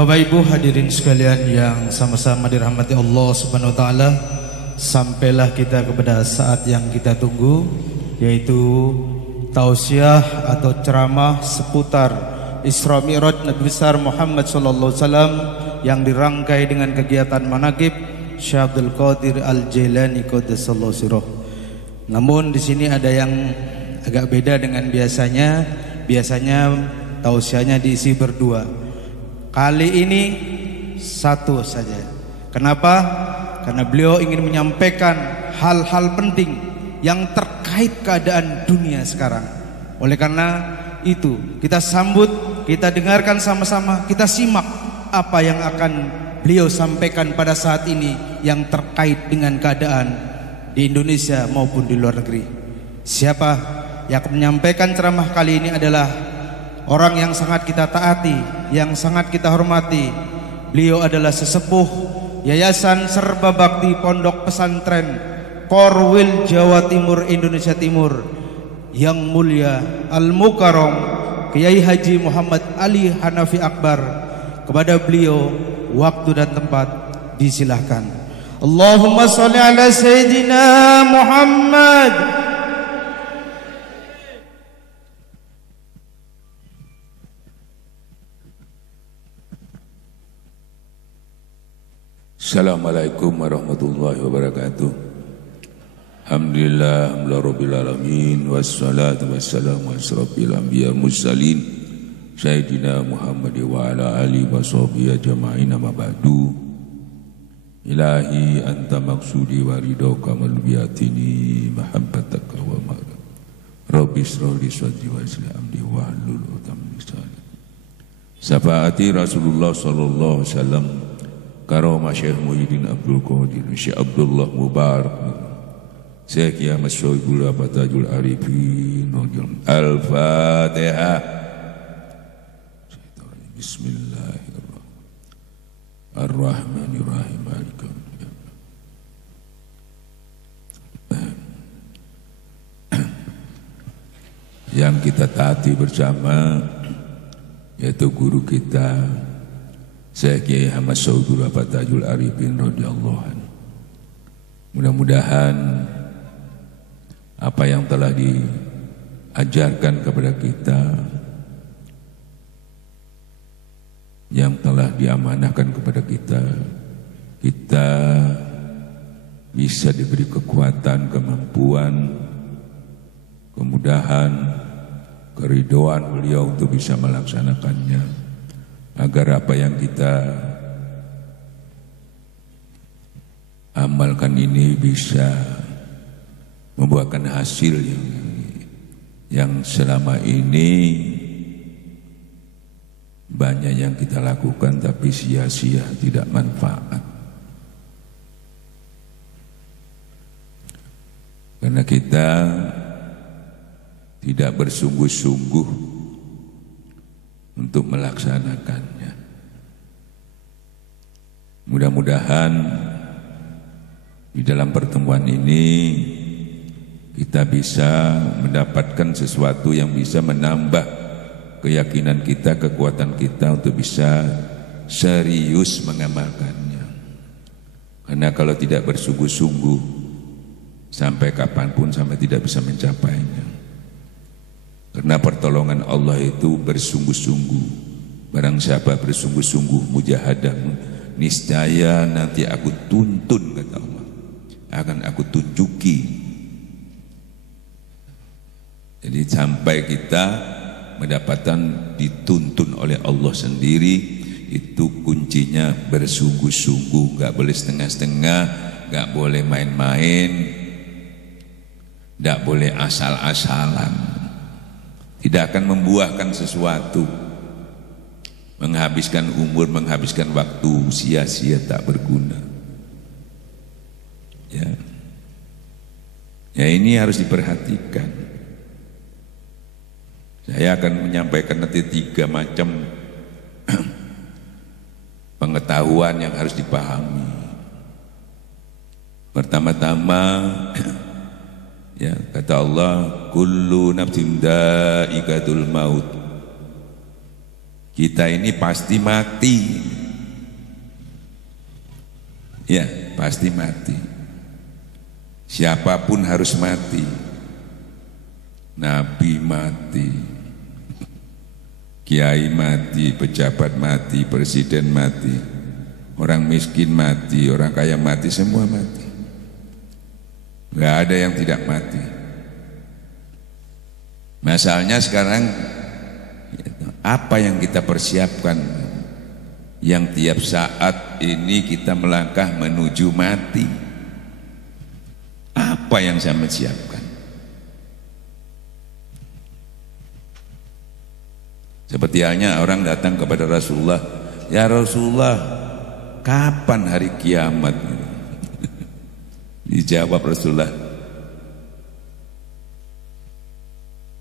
Bapak Ibu hadirin sekalian yang sama-sama dirahmati Allah Subhanahu wa taala, sampailah kita kepada saat yang kita tunggu, yaitu tausiah atau ceramah seputar Isra Mi'raj Nabi besar Muhammad sallallahu alaihi wasallam yang dirangkai dengan kegiatan manaqib Syekh Abdul Qadir Al-Jailani qaddasallahu sirruh. Namun di sini ada yang agak beda dengan biasanya. Biasanya tausiahnya diisi berdua. Kali ini satu saja. Kenapa? Karena beliau ingin menyampaikan hal-hal penting yang terkait keadaan dunia sekarang. Oleh karena itu kita sambut, kita dengarkan sama-sama, kita simak apa yang akan beliau sampaikan pada saat ini yang terkait dengan keadaan di Indonesia maupun di luar negeri. Siapa yang akan menyampaikan ceramah kali ini adalah orang yang sangat kita taati, yang sangat kita hormati. Beliau adalah sesepuh Yayasan Serba Bakti Pondok Pesantren Korwil Jawa Timur Indonesia Timur, Yang Mulia Al-Mukarram Kiai Haji Muhammad Ali Hanafi Akbar. Kepada beliau waktu dan tempat disilahkan. Allahumma sholli ala Sayyidina Muhammad. Assalamualaikum warahmatullahi wabarakatuh. Alhamdulillah rabbil alamin, wassalatu wassalamu asrofil anbiya mursalin Sayyidina Muhammad wa ala alihi wa sahbihi ajma'in, amma ba'du. Ilahi anta maksudi wa ridhoka malbiyatini mahabbataka wa ma'ala Rabbi israh li sadri wa yassir amri wa hlul 'uqdatam min lisani. Syafaati Rasulullah sallallahu alaihi wasallam Karomah Syekh Muhyiddin Abdul Qadir, Syekh Abdullah Mubarak, Syekh Kiamat Syahibul Abatajul Arifin. Al-Fatihah. Bismillahirrahmanirrahim. Yang kita taati bersama yaitu guru kita Syekh Kiai Ahmad Syahibul Abatajul Arifin radhiyallahu anhu. Mudah-mudahan apa yang telah diajarkan kepada kita, yang telah diamanahkan kepada kita, kita bisa diberi kekuatan, kemampuan, kemudahan, keridhaan beliau untuk bisa melaksanakannya, agar apa yang kita amalkan ini bisa membuahkan hasil yang selama ini banyak yang kita lakukan tapi sia-sia, tidak manfaat. Karena kita tidak bersungguh-sungguh untuk melaksanakannya. Mudah-mudahan di dalam pertemuan ini kita bisa mendapatkan sesuatu yang bisa menambah keyakinan kita, kekuatan kita untuk bisa serius mengamalkannya. Karena kalau tidak bersungguh-sungguh, sampai kapanpun sampai tidak bisa mencapainya. Karena pertolongan Allah itu bersungguh-sungguh. Barang siapa bersungguh-sungguh mujahadah, niscaya nanti aku tuntun, kata Allah, akan aku tunjuki. Jadi sampai kita mendapatkan dituntun oleh Allah sendiri, itu kuncinya bersungguh-sungguh. Gak boleh setengah-setengah, gak boleh main-main, gak boleh asal-asalan. Tidak akan membuahkan sesuatu. Menghabiskan umur, menghabiskan waktu sia-sia, tak berguna. Ya, ini harus diperhatikan. Saya akan menyampaikan nanti 3 macam pengetahuan yang harus dipahami. Pertama-tama, ya, kata Allah, kullu nafsin dha'iqatul maut. Kita ini pasti mati. Ya, pasti mati. Siapapun harus mati. Nabi mati, kiai mati, pejabat mati, presiden mati, orang miskin mati, orang kaya mati, semua mati. Gak ada yang tidak mati. Masalahnya sekarang apa yang kita persiapkan, yang tiap saat ini kita melangkah menuju mati. Apa yang saya siapkan? Seperti halnya orang datang kepada Rasulullah, ya Rasulullah, kapan hari kiamat? Dijawab Rasulullah,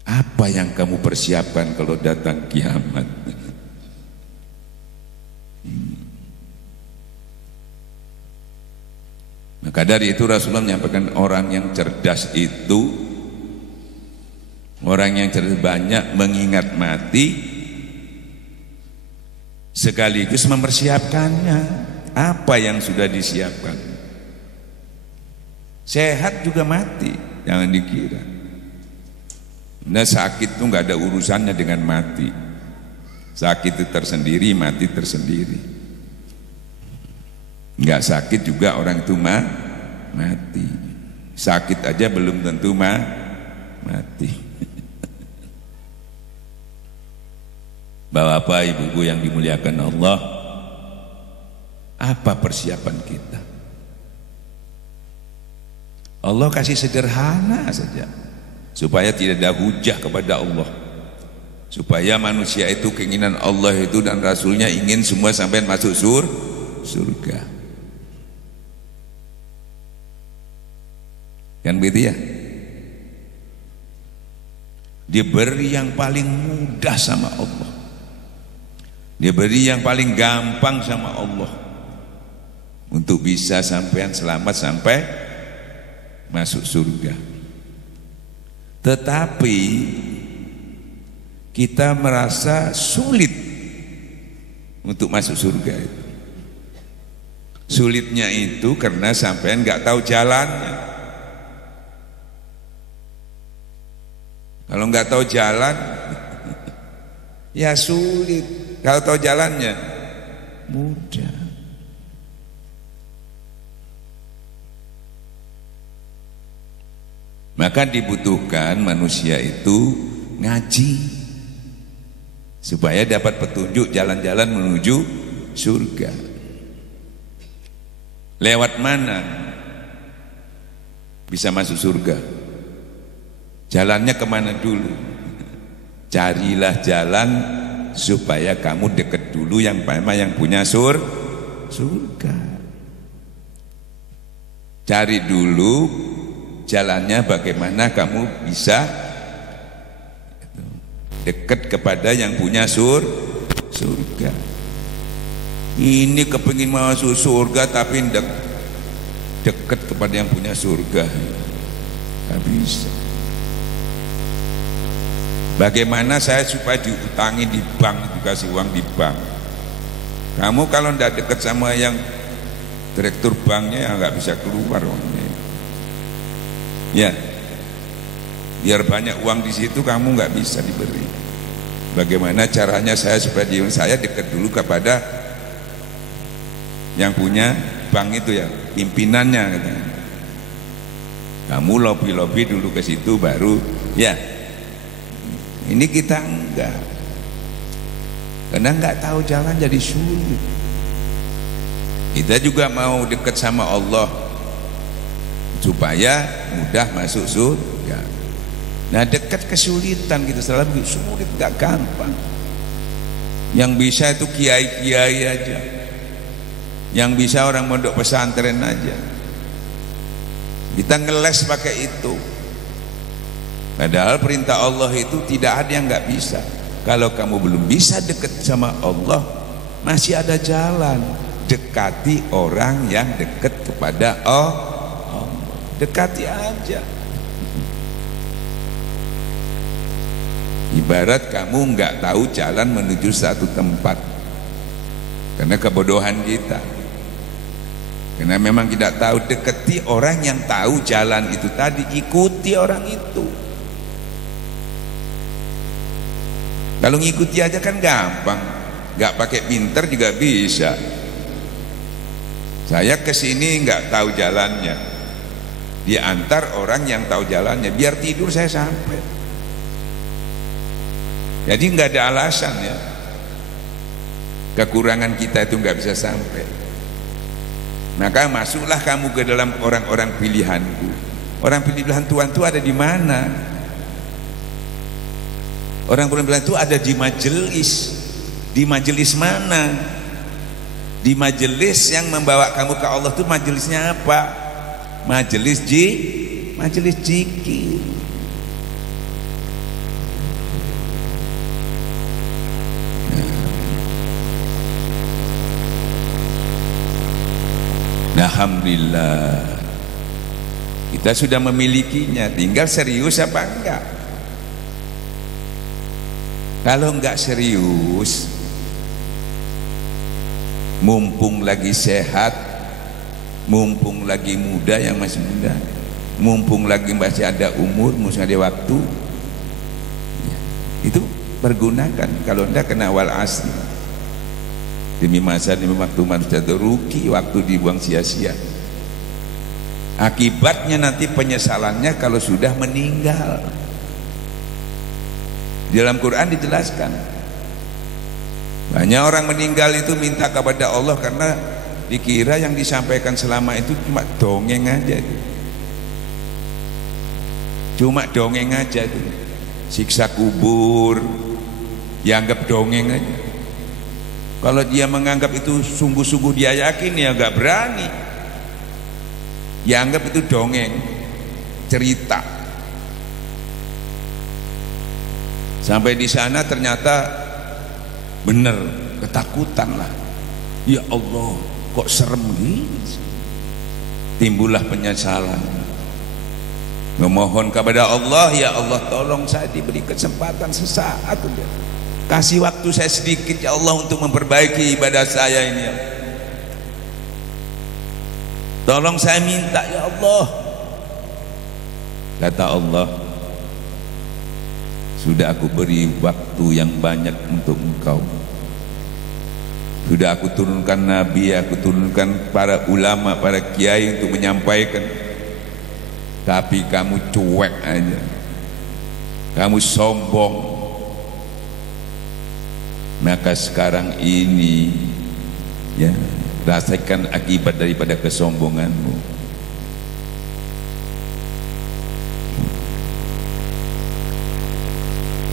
apa yang kamu persiapkan kalau datang kiamat? Maka dari itu Rasulullah menyampaikan orang yang cerdas itu, orang yang cerdas banyak mengingat mati, sekaligus mempersiapkannya. Apa yang sudah disiapkan? Sehat juga mati, jangan dikira. Nah, sakit itu nggak ada urusannya dengan mati. Sakit itu tersendiri, mati tersendiri. Nggak sakit juga orang itu mati. Sakit aja belum tentu mati. Bapak, ibu-ibu yang dimuliakan Allah, apa persiapan kita? Allah kasih sederhana saja, supaya tidak ada hujah kepada Allah, supaya manusia itu keinginan Allah itu dan Rasulnya ingin semua sampai masuk surga. Kan begitu ya? Diberi yang paling mudah sama Allah, diberi yang paling gampang sama Allah, untuk bisa sampean selamat sampai masuk surga. Tetapi kita merasa sulit untuk masuk surga itu. Sulitnya itu karena sampean nggak tahu jalannya. Kalau nggak tahu jalan, ya sulit. Kalau tahu jalannya, mudah. Maka dibutuhkan manusia itu ngaji, supaya dapat petunjuk jalan-jalan menuju surga. Lewat mana bisa masuk surga? Jalannya kemana dulu? Carilah jalan supaya kamu dekat dulu yang punya surga. Cari dulu jalannya bagaimana kamu bisa dekat kepada yang punya surga. Ini kepingin masuk surga tapi dekat kepada yang punya surga, nggak bisa. Bagaimana saya supaya diutangi di bank, dikasih uang di bank? Kamu kalau tidak dekat sama yang direktur banknya, ya nggak bisa keluar uangnya. Ya, biar banyak uang di situ, kamu nggak bisa diberi. Bagaimana caranya saya supaya saya dekat dulu kepada yang punya bank itu ya, pimpinannya katanya. Kamu lobby dulu ke situ baru ya. Ini kita enggak, karena enggak tahu jalan jadi sulit. Kita juga mau dekat sama Allah supaya mudah masuk surga. Nah, dekat kesulitan kita selalu sulit, enggak gampang. Yang bisa itu kiai-kiai aja, yang bisa orang mondok pesantren aja. Kita ngeles pakai itu. Padahal perintah Allah itu tidak ada yang nggak bisa. Kalau kamu belum bisa dekat sama Allah, masih ada jalan. Dekati orang yang dekat kepada Allah. Dekati aja. Ibarat kamu nggak tahu jalan menuju satu tempat karena kebodohan kita. Karena memang tidak tahu, deketi orang yang tahu jalan itu tadi, ikuti orang itu. Kalau ngikuti aja kan gampang, nggak pakai pinter juga bisa. Saya kesini nggak tahu jalannya, diantar orang yang tahu jalannya, biar tidur saya sampai. Jadi nggak ada alasan ya, kekurangan kita itu nggak bisa sampai. Maka masuklah kamu ke dalam orang-orang pilihanku. Orang pilihan Tuhan itu ada di mana? Orang pilihan itu ada di majelis. Di majelis mana? Di majelis yang membawa kamu ke Allah itu majelisnya apa? Majelis zikir. Alhamdulillah kita sudah memilikinya, tinggal serius apa enggak. Kalau enggak serius, mumpung lagi sehat, mumpung lagi muda, yang masih muda, mumpung lagi masih ada umur, masih ada waktu, itu pergunakan. Kalau enggak kena wal asli. Demi masa, demi waktu manusia rugi, waktu dibuang sia-sia. Akibatnya nanti penyesalannya kalau sudah meninggal. Di dalam Quran dijelaskan, banyak orang meninggal itu minta kepada Allah karena dikira yang disampaikan selama itu cuma dongeng aja. Cuma dongeng aja itu. Siksa kubur dianggap dongeng aja. Kalau dia menganggap itu sungguh-sungguh dia yakin, ya gak berani. Dia anggap itu dongeng, cerita. Sampai di sana ternyata benar, ketakutan lah. Ya Allah, kok serem gitu. Timbullah penyesalan. Memohon kepada Allah, ya Allah tolong saya diberi kesempatan sesaat udah. Kasih waktu saya sedikit ya Allah untuk memperbaiki ibadah saya ini ya. Tolong saya minta ya Allah. Kata Allah, sudah aku beri waktu yang banyak untuk engkau. Sudah aku turunkan nabi, aku turunkan para ulama, para kiai untuk menyampaikan. Tapi kamu cuek aja. Kamu sombong. Maka sekarang ini ya, rasakan akibat daripada kesombonganmu.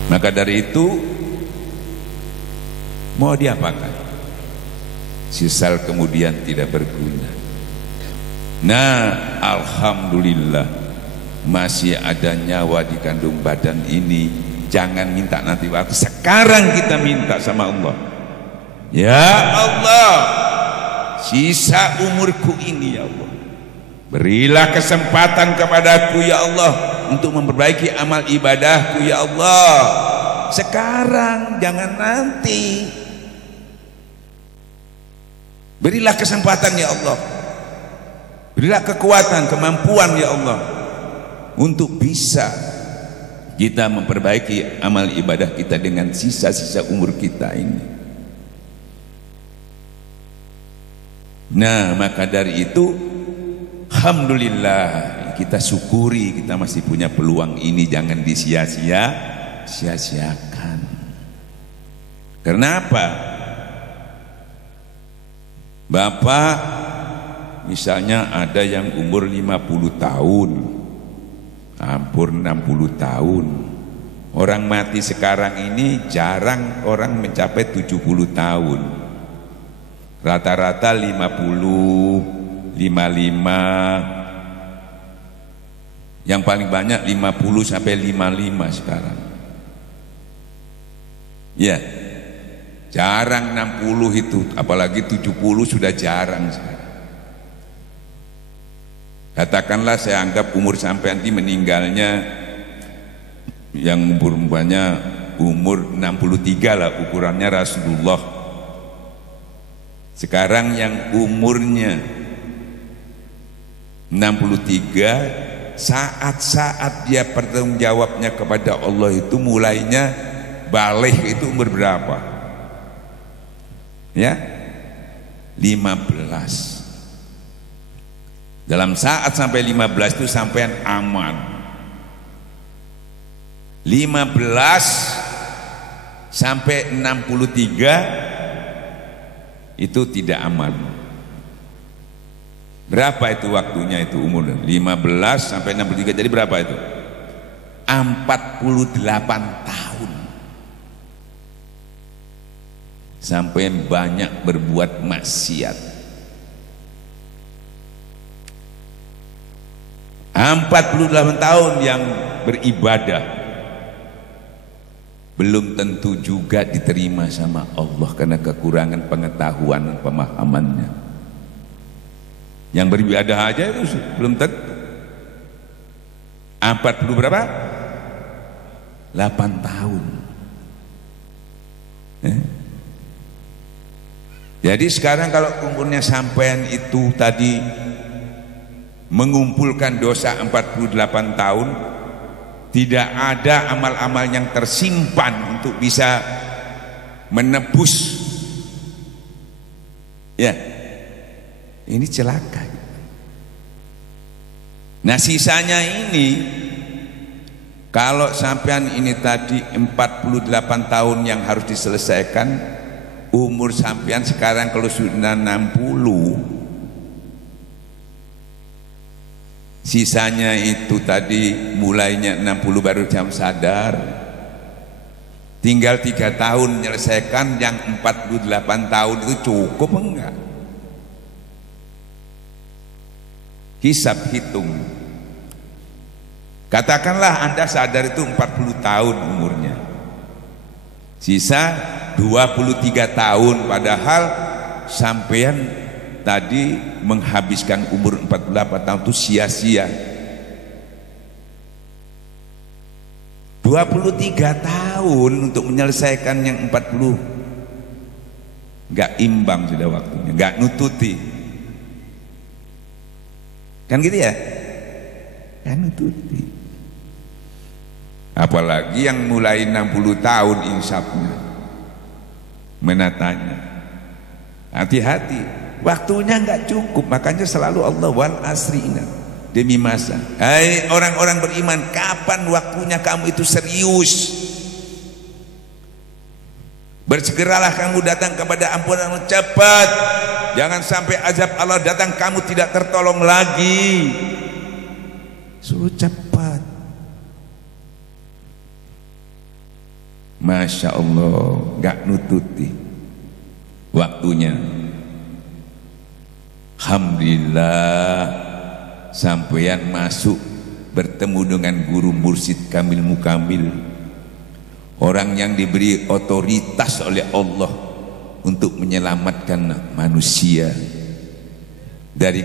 Maka dari itu mau diapakan? Sesal kemudian tidak berguna. Nah, alhamdulillah masih ada nyawa di kandung badan ini. Jangan minta nanti waktu, sekarang kita minta sama Allah. Ya Allah, sisa umurku ini ya Allah, berilah kesempatan kepadaku ya Allah untuk memperbaiki amal ibadahku ya Allah. Sekarang, jangan nanti. Berilah kesempatan ya Allah, berilah kekuatan, kemampuan ya Allah untuk bisa kita memperbaiki amal ibadah kita dengan sisa-sisa umur kita ini. Nah, maka dari itu alhamdulillah kita syukuri kita masih punya peluang ini, jangan disia-siakan. Karena apa? Bapak misalnya ada yang umur 50 tahun, hampir 60 tahun. Orang mati sekarang ini jarang orang mencapai 70 tahun. Rata-rata 50, 55. Yang paling banyak 50 sampai 55 sekarang. Ya. Jarang 60 itu, apalagi 70 sudah jarang sekarang. Katakanlah saya anggap umur sampai nanti meninggalnya yang umur banyak umur 63 lah ukurannya Rasulullah. Sekarang yang umurnya 63, saat-saat dia bertanggung jawabnya kepada Allah itu mulainya baligh itu umur berapa? Ya, 15. Dalam saat sampai 15 itu sampean aman. 15 sampai 63 itu tidak aman. Berapa itu waktunya itu umur? 15 sampai 63 jadi berapa itu? 48 tahun. Sampai banyak berbuat maksiat. 48 tahun yang beribadah belum tentu juga diterima sama Allah karena kekurangan pengetahuan dan pemahamannya. Yang beribadah aja itu belum tentu. 40 berapa? 8 tahun. Jadi sekarang kalau umurnya sampean itu tadi mengumpulkan dosa 48 tahun, tidak ada amal-amal yang tersimpan untuk bisa menebus. Ya, ini celaka. Nah sisanya ini, kalau sampean ini tadi 48 tahun yang harus diselesaikan, umur sampean sekarang kalau sudah 60, sisanya itu tadi mulainya 60 baru jam sadar, tinggal 3 tahun menyelesaikan yang 48 tahun itu cukup enggak? Hisab hitung. Katakanlah Anda sadar itu 40 tahun umurnya, sisa 23 tahun, padahal sampean tadi menghabiskan umur 48 tahun itu sia-sia. 23 tahun untuk menyelesaikan yang 40, gak imbang sudah waktunya, gak nututi. Kan gitu ya? Gak nututi. Apalagi yang mulai 60 tahun insafnya, menatanya. Hati-hati. Waktunya enggak cukup, makanya selalu Allah wal asrina, demi masa. Hai orang-orang beriman, kapan waktunya kamu itu serius? Bersegeralah kamu datang kepada ampunan cepat. Jangan sampai azab Allah datang kamu tidak tertolong lagi. Suruh cepat. Masya Allah, enggak nututi waktunya. Alhamdulillah sampeyan masuk bertemu dengan guru mursyid kamil mukamil, orang yang diberi otoritas oleh Allah untuk menyelamatkan manusia dari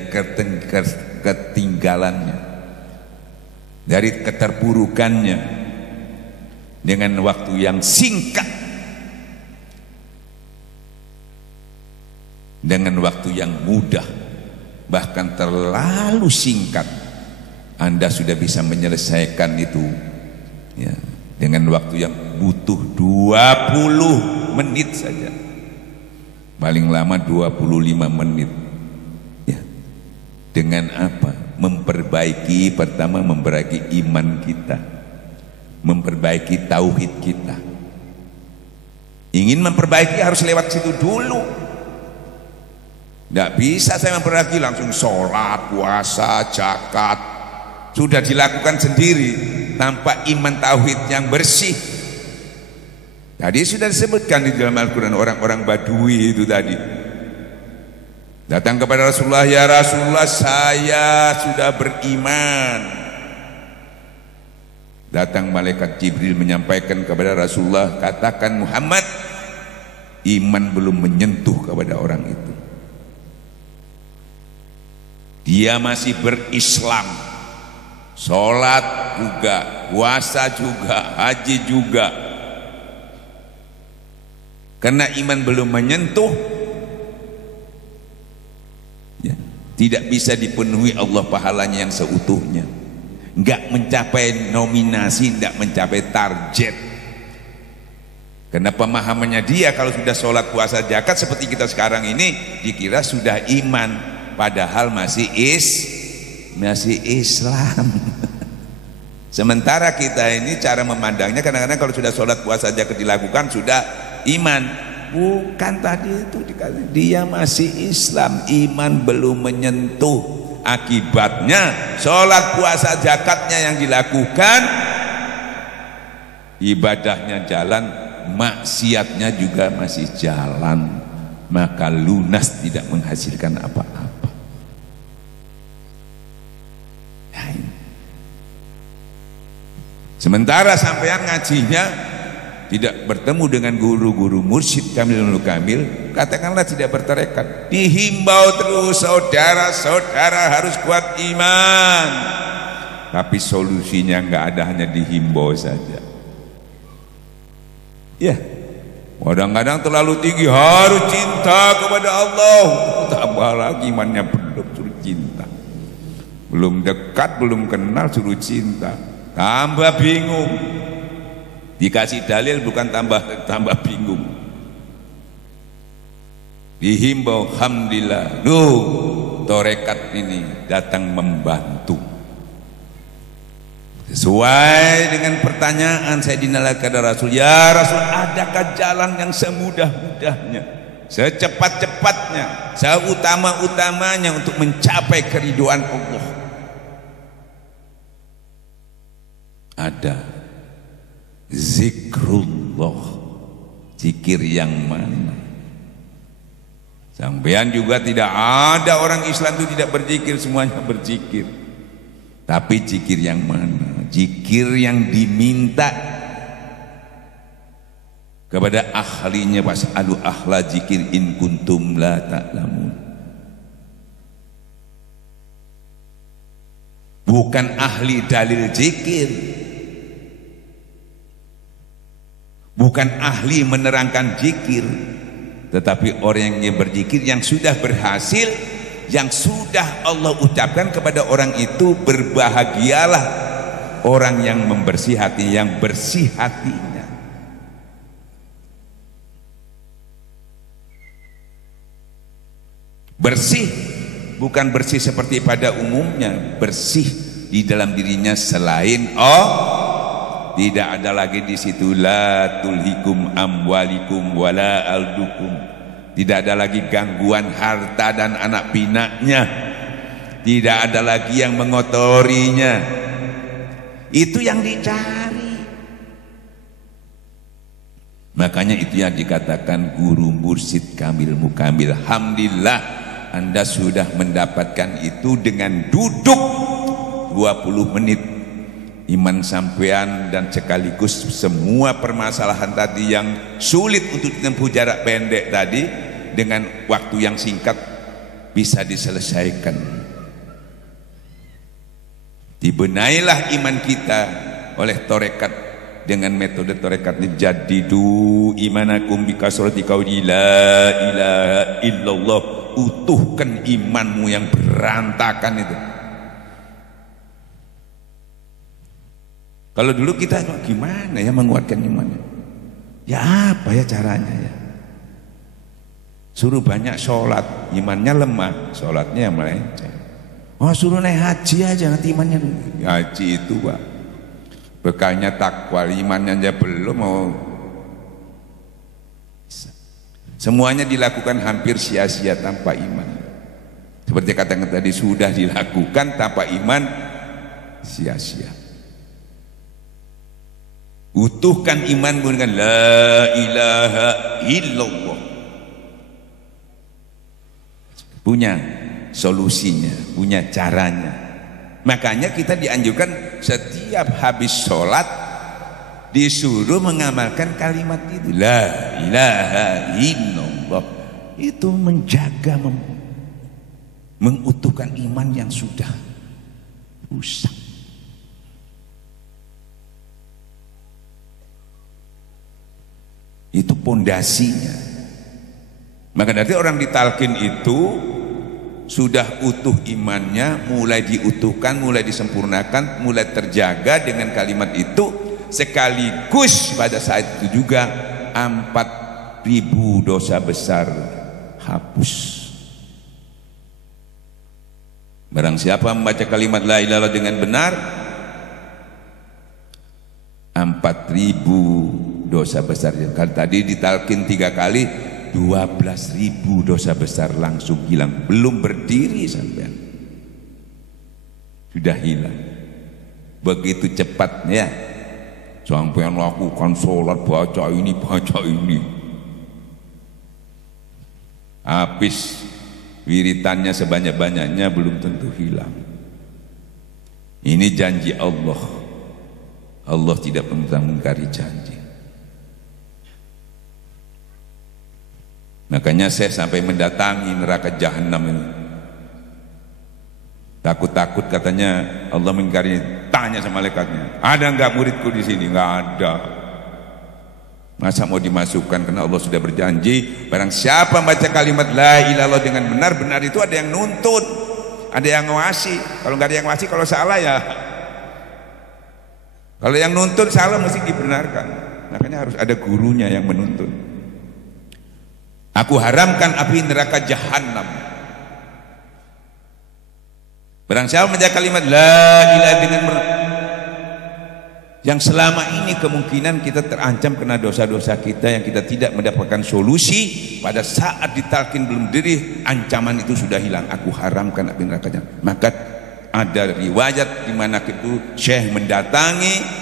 ketinggalannya, dari keterpurukannya, dengan waktu yang singkat, dengan waktu yang mudah, bahkan terlalu singkat. Anda sudah bisa menyelesaikan itu ya, dengan waktu yang butuh 20 menit saja, paling lama 25 menit ya. Dengan apa? Memperbaiki, pertama memperbaiki iman kita, memperbaiki tauhid kita. Ingin memperbaiki harus lewat situ dulu. Tidak bisa saya memperbaiki langsung sholat, puasa, zakat. Sudah dilakukan sendiri tanpa iman tauhid yang bersih. Tadi sudah disebutkan di dalam Al-Quran, orang-orang Badui itu tadi datang kepada Rasulullah, ya Rasulullah saya sudah beriman. Datang malaikat Jibril menyampaikan kepada Rasulullah, katakan Muhammad, iman belum menyentuh kepada orang itu. Dia masih berislam, sholat juga, puasa juga, haji juga, Karena iman belum menyentuh, ya, tidak bisa dipenuhi Allah pahalanya yang seutuhnya. Enggak mencapai nominasi, enggak mencapai target. Karena pemahamannya dia kalau sudah sholat, puasa, zakat seperti kita sekarang ini dikira sudah iman, padahal masih Islam. Sementara kita ini cara memandangnya kadang-kadang kalau sudah sholat, puasa, zakat dilakukan sudah iman. Bukan, tadi itu dikatakan dia masih Islam, iman belum menyentuh. Akibatnya sholat, puasa, zakatnya yang dilakukan, ibadahnya jalan, maksiatnya juga masih jalan, maka lunas, tidak menghasilkan apa-apa. Sementara sampean ngajinya tidak bertemu dengan guru-guru mursyid kamilul kamil, katakanlah tidak bertarekat, dihimbau terus, saudara-saudara harus kuat iman. Tapi solusinya nggak ada, hanya dihimbau saja. Ya, kadang-kadang terlalu tinggi, harus cinta kepada Allah. Tambah lagi imannya belum, suruh cinta. Belum dekat, belum kenal, suruh cinta. Tambah bingung. Dikasih dalil bukan tambah bingung. Dihimbau, alhamdulillah, torekat ini datang membantu. Sesuai dengan pertanyaan Sayyidina Rasul, ya Rasul, adakah jalan yang semudah-mudahnya, secepat-cepatnya, seutama-utamanya untuk mencapai keridhaan Allah? Ada. Zikrullah. Zikir yang mana? Sampean juga tidak ada orang Islam itu tidak berzikir, semuanya berzikir. Tapi zikir yang mana? Zikir yang diminta kepada ahlinya. Fas'alu ahla zikir in kuntum la ta'lamun. Bukan ahli dalil zikir, bukan ahli menerangkan zikir, tetapi orang yang berzikir, yang sudah berhasil, yang sudah Allah ucapkan kepada orang itu, berbahagialah orang yang membersih hati, yang bersih hatinya. Bersih bukan bersih seperti pada umumnya, bersih di dalam dirinya selain tidak ada lagi di situ la tulhikum amwalikum wala aldukum. Tidak ada lagi gangguan harta dan anak pinaknya. Tidak ada lagi yang mengotorinya. Itu yang dicari. Makanya itu yang dikatakan guru mursyid kamil mukamil. Alhamdulillah, Anda sudah mendapatkan itu dengan duduk 20 menit. Iman sampean dan sekaligus semua permasalahan tadi yang sulit untuk ditempuh jarak pendek tadi, dengan waktu yang singkat bisa diselesaikan. Dibenailah iman kita oleh torekat dengan metode torekat ini. Jadidu imanakum bikasrati qauli la ilaha illallah. Utuhkan imanmu yang berantakan itu. Kalau dulu kita gimana ya menguatkan imannya? Ya apa ya caranya ya? Suruh banyak sholat, imannya lemah, sholatnya yang melenceng. Oh, suruh naik haji aja, nanti imannya. Haji itu Pak, bekalnya takwa, imannya aja belum mau. Semuanya dilakukan hampir sia-sia tanpa iman. Seperti katakan tadi, sudah dilakukan tanpa iman, sia-sia. Utuhkan imanmu dengan la ilaha illallah. Punya solusinya, punya caranya. Makanya kita dianjurkan setiap habis sholat disuruh mengamalkan kalimat itu, la ilaha illallah. Itu menjaga, mengutuhkan iman yang sudah rusak. Itu pondasinya. Maka dari orang ditalkin itu sudah utuh imannya, mulai diutuhkan, mulai disempurnakan, mulai terjaga dengan kalimat itu, sekaligus pada saat itu juga 4.000 dosa besar hapus. Barang siapa membaca kalimat la ilaha illallah dengan benar, 4.000 dosa besar. Kalau tadi ditalkin 3 kali, 12.000 dosa besar langsung hilang, belum berdiri sampean sudah hilang. Begitu cepatnya sampean lakukan sholat, baca ini habis wiritannya sebanyak-banyaknya belum tentu hilang. Ini janji Allah. Allah tidak pernah mengingkari janji. Makanya saya sampai mendatangi neraka jahanam ini. Takut-takut katanya Allah mengingkari. Tanya sama malaikatnya, ada enggak muridku di sini? Enggak ada. Masa mau dimasukkan? Karena Allah sudah berjanji, barang siapa membaca kalimat la ilaha illallah dengan benar-benar itu ada yang nuntun, ada yang ngawasi. Kalau enggak ada yang ngawasi, kalau salah ya. Kalau yang nuntun salah mesti dibenarkan. Makanya harus ada gurunya yang menuntun. Aku haramkan api neraka jahanam. Barang siapa membaca kalimat la ilaha dengan yang selama ini kemungkinan kita terancam kena dosa-dosa kita yang kita tidak mendapatkan solusi, pada saat ditalkin belum diri, ancaman itu sudah hilang. Aku haramkan api neraka jahanam. Maka ada riwayat di mana itu Syekh mendatangi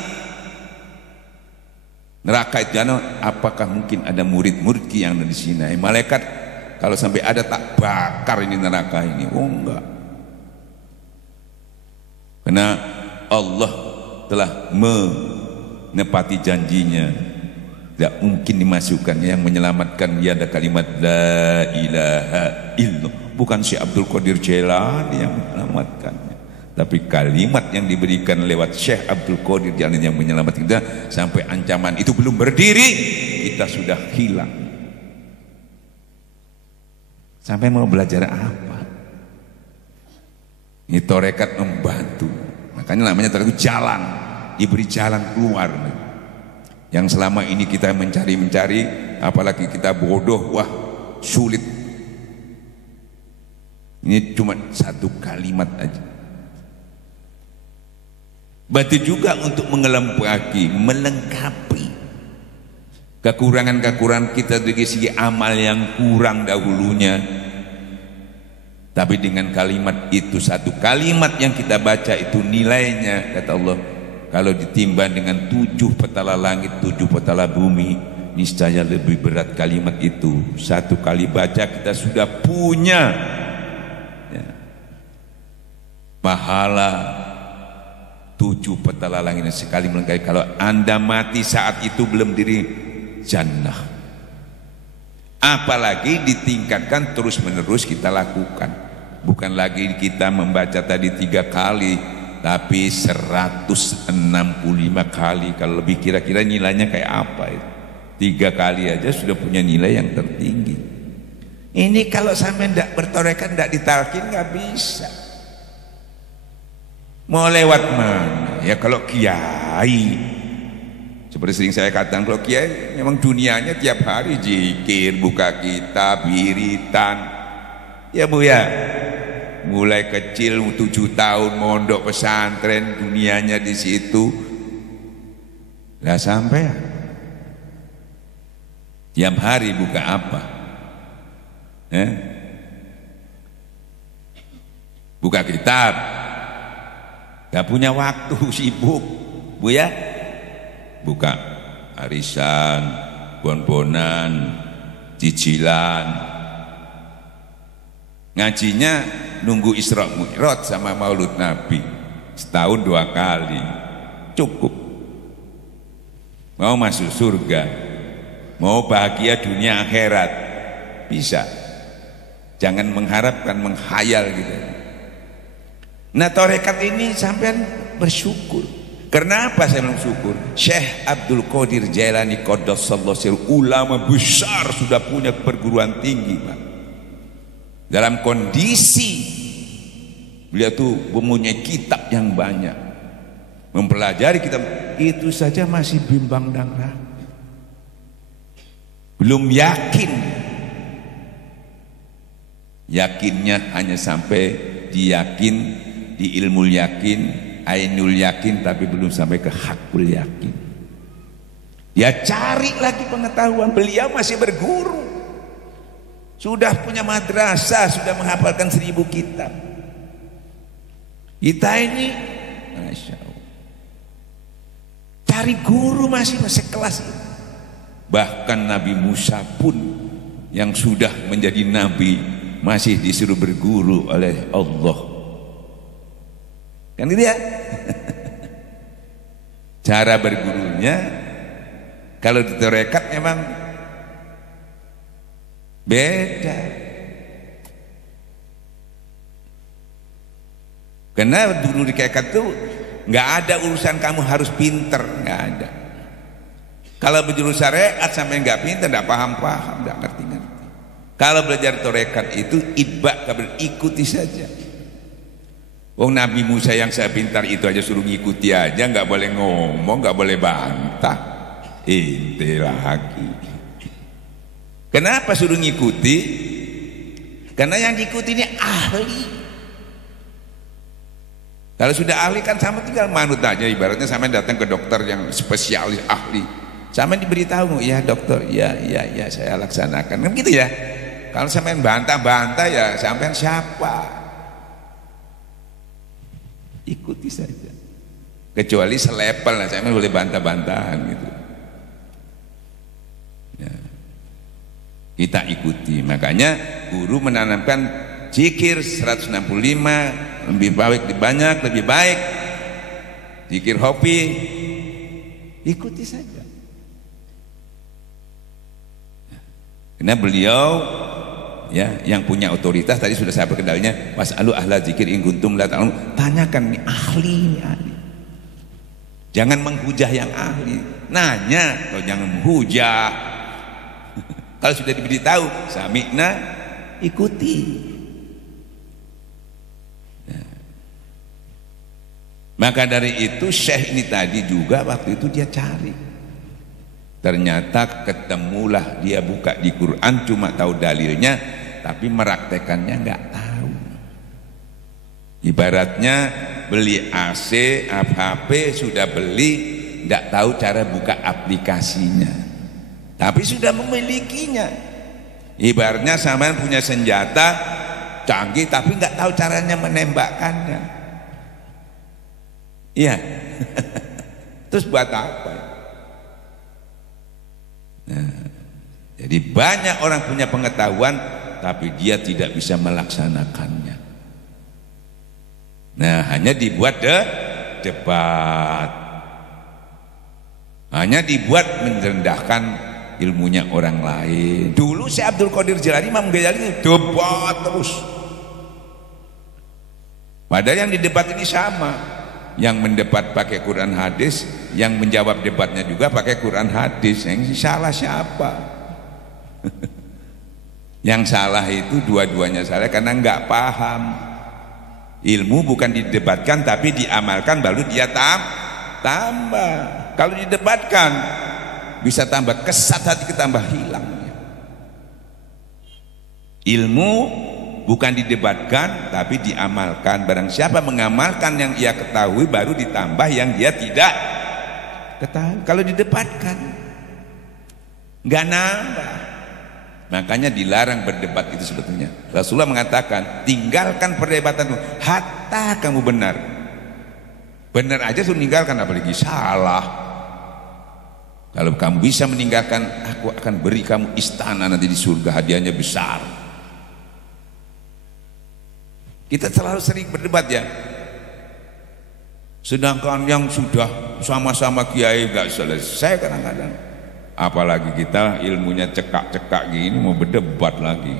neraka itu, apakah mungkin ada murid-murid yang ada di sini? Malaikat kalau sampai ada tak bakar ini neraka ini. Oh enggak. Karena Allah telah menepati janjinya, tidak mungkin dimasukkannya. Yang menyelamatkan dia ada kalimat la ilaha illallah. Bukan Syekh Abdul Qadir Jailani yang menyelamatkannya, tapi kalimat yang diberikan lewat Syekh Abdul Qadir Jailani yang menyelamatkan kita. Sampai ancaman itu belum berdiri, kita sudah hilang. Sampai mau belajar apa? Ini tarekat membantu. Makanya namanya tarekat jalan, diberi jalan keluar. Yang selama ini kita mencari-mencari, apalagi kita bodoh, wah sulit. Ini cuma satu kalimat aja. Berarti juga untuk melengkapi kekurangan-kekurangan kita dari segi amal yang kurang dahulunya. Tapi dengan kalimat itu, satu kalimat yang kita baca itu nilainya, kata Allah, kalau ditimbang dengan 7 petala langit, 7 petala bumi, niscaya lebih berat kalimat itu. Satu kali baca kita sudah punya ya, pahala 7 petala langit sekali melengkapi. Kalau Anda mati saat itu belum diri jannah, apalagi ditingkatkan terus menerus kita lakukan. Bukan lagi kita membaca tadi 3 kali, tapi 165 kali. Kalau lebih kira-kira nilainya kayak apa itu? 3 kali aja sudah punya nilai yang tertinggi. Ini kalau sampai tidak bertorekan, tidak ditalkin, nggak bisa. Mau lewat mana? Ya kalau kiai, seperti sering saya katakan, kalau kiai memang dunianya tiap hari zikir, buka kitab, wiritan. Ya Bu ya, mulai kecil 7 tahun mondok pesantren, dunianya di situ. Lah sampai ya, tiap hari buka apa? Buka kitab. Gak punya waktu, sibuk Bu ya. Buka arisan, bon-bonan, cicilan. Ngajinya nunggu Isra Mi'raj sama Maulud Nabi, setahun 2 kali cukup. Mau masuk surga, mau bahagia dunia akhirat, bisa. Jangan mengharapkan, menghayal gitu. Nah tarekat ini sampean bersyukur, Kenapa saya bilang syukur? Syekh Abdul Qadir Jailani Qaddasallahu sirruh, ulama besar, sudah punya perguruan tinggi, Pak. Dalam kondisi beliau tuh mempunyai kitab yang banyak, mempelajari kitab itu saja masih bimbang dan ragu, belum yakin. Yakinnya hanya sampai diyakin, di ilmu yakin, ainul yakin, tapi belum sampai ke hakul yakin. Dia cari lagi pengetahuan. Beliau masih berguru, sudah punya madrasah, sudah menghafalkan 1000 kitab. Kita ini Masya Allah, cari guru masih sekelas ini. Bahkan Nabi Musa pun yang sudah menjadi nabi masih disuruh berguru oleh Allah. Kan gitu ya. Cara bergurunya kalau di tarekat memang beda. Karena dulu di tarekat itu nggak ada urusan kamu harus pinter, nggak ada. Kalau berjuru syariat sampai nggak pinter, nggak paham-paham, nggak ngerti-ngerti. Kalau belajar tarekat itu itba, ikuti saja. Wong Nabi Musa yang saya pintar itu aja suruh ngikuti aja, nggak boleh ngomong, nggak boleh bantah. Inti lagi. Kenapa suruh ngikuti? Karena yang diikuti ini ahli. Kalau sudah ahli kan sama tinggal manut aja, ibaratnya sama datang ke dokter yang spesialis ahli. Sama diberitahu, ya dokter, ya saya laksanakan. Kan gitu ya. Kalau sampean bantah-bantah ya sampean siapa? Ikuti saja. Kecuali selepel lah, sampean boleh bantah-bantahan gitu. Ya. Kita ikuti. Makanya guru menanamkan zikir 165 lebih banyak, lebih baik. Zikir hobi, ikuti saja. Karena beliau ya yang punya otoritas, tadi sudah saya perkenalnya, was'alu ahla zikir in kuntum la ta'lamun. Tanyakan nih ahli, nih ahli. Jangan menghujah yang ahli. Nanya, kalau jangan menghujah. Kalau sudah diberitahu, sami'na, ikuti. Nah. Maka dari itu Syekh ini tadi juga waktu itu dia cari. Ternyata ketemulah, dia buka di Quran cuma tahu dalilnya, tapi meraktekannya nggak tahu. Ibaratnya beli AC, HP sudah beli, nggak tahu cara buka aplikasinya, tapi sudah memilikinya. Ibaratnya sampean punya senjata canggih, tapi nggak tahu caranya menembakkannya. Iya. Terus buat apa? Nah, jadi banyak orang punya pengetahuan tapi dia tidak bisa melaksanakannya. Nah, hanya dibuat debat, hanya dibuat merendahkan ilmunya orang lain. Dulu si Abdul Qadir Jailani, Imam Ghazali debat terus. Padahal yang didebat ini sama, yang mendebat pakai Quran hadis, yang menjawab debatnya juga pakai Quran hadis. Yang salah siapa? Yang salah itu dua-duanya salah karena nggak paham. Ilmu bukan didebatkan tapi diamalkan, baru dia tambah. Kalau didebatkan bisa tambah kesat, hati ketambah hilang. Ilmu bukan didebatkan tapi diamalkan. Barang siapa mengamalkan yang ia ketahui, baru ditambah yang dia tidak ketahui. Kalau didebatkan nggak nambah. Makanya dilarang berdebat itu sebetulnya. Rasulullah mengatakan, tinggalkan perdebatan hatta kamu benar. Benar aja suruh meninggalkan, apalagi salah. Kalau kamu bisa meninggalkan, aku akan beri kamu istana nanti di surga, hadiahnya besar. Kita terlalu sering berdebat ya. Sedangkan yang sudah sama-sama kiai nggak selesai kadang-kadang. Apalagi kita ilmunya cekak-cekak gini mau berdebat lagi.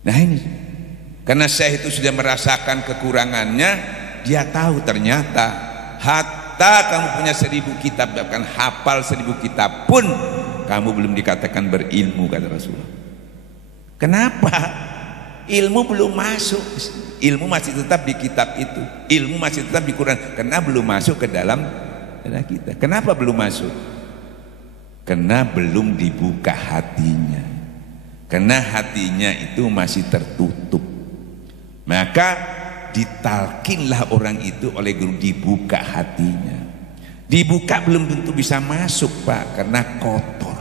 Nah ini Karena Syekh itu sudah merasakan kekurangannya, dia tahu ternyata hatta kamu punya 1000 kitab, bahkan hafal 1000 kitab pun kamu belum dikatakan berilmu, kata Rasulullah. Kenapa? Ilmu belum masuk. Ilmu masih tetap di kitab itu, ilmu masih tetap di Quran, karena belum masuk ke dalam dada kita. Kenapa belum masuk? Karena belum dibuka hatinya. Karena hatinya itu masih tertutup. Maka ditalkinlah orang itu oleh guru, dibuka hatinya. Dibuka belum tentu bisa masuk, Pak, karena kotor.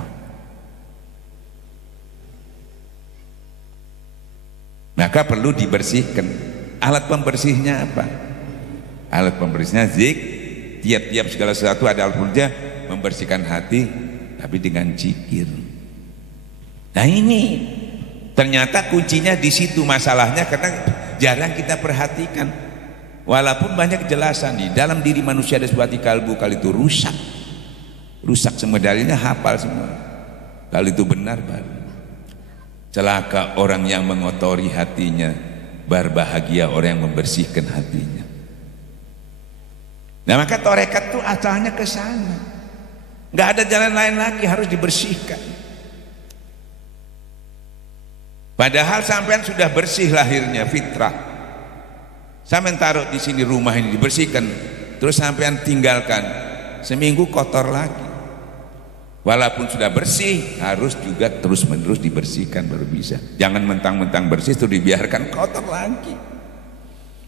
Maka perlu dibersihkan. Alat pembersihnya apa? Alat pembersihnya tiap-tiap segala sesuatu ada alat pembersihnya, membersihkan hati, tapi dengan zikir. Nah ini ternyata kuncinya di situ masalahnya, karena jarang kita perhatikan. Walaupun banyak kejelasan di dalam diri manusia ada sebuah kalbu, kalau itu rusak semua, dalilnya hafal semua. Kalau itu benar baru. Celaka orang yang mengotori hatinya, berbahagia orang yang membersihkan hatinya. Nah maka tarekat itu asalnya ke sana, nggak ada jalan lain lagi, harus dibersihkan. Padahal sampean sudah bersih lahirnya, fitrah. Sampean taruh di sini rumah ini dibersihkan, terus sampean tinggalkan, seminggu kotor lagi. Walaupun sudah bersih, harus juga terus menerus dibersihkan baru bisa. Jangan mentang-mentang bersih terus dibiarkan kotor lagi.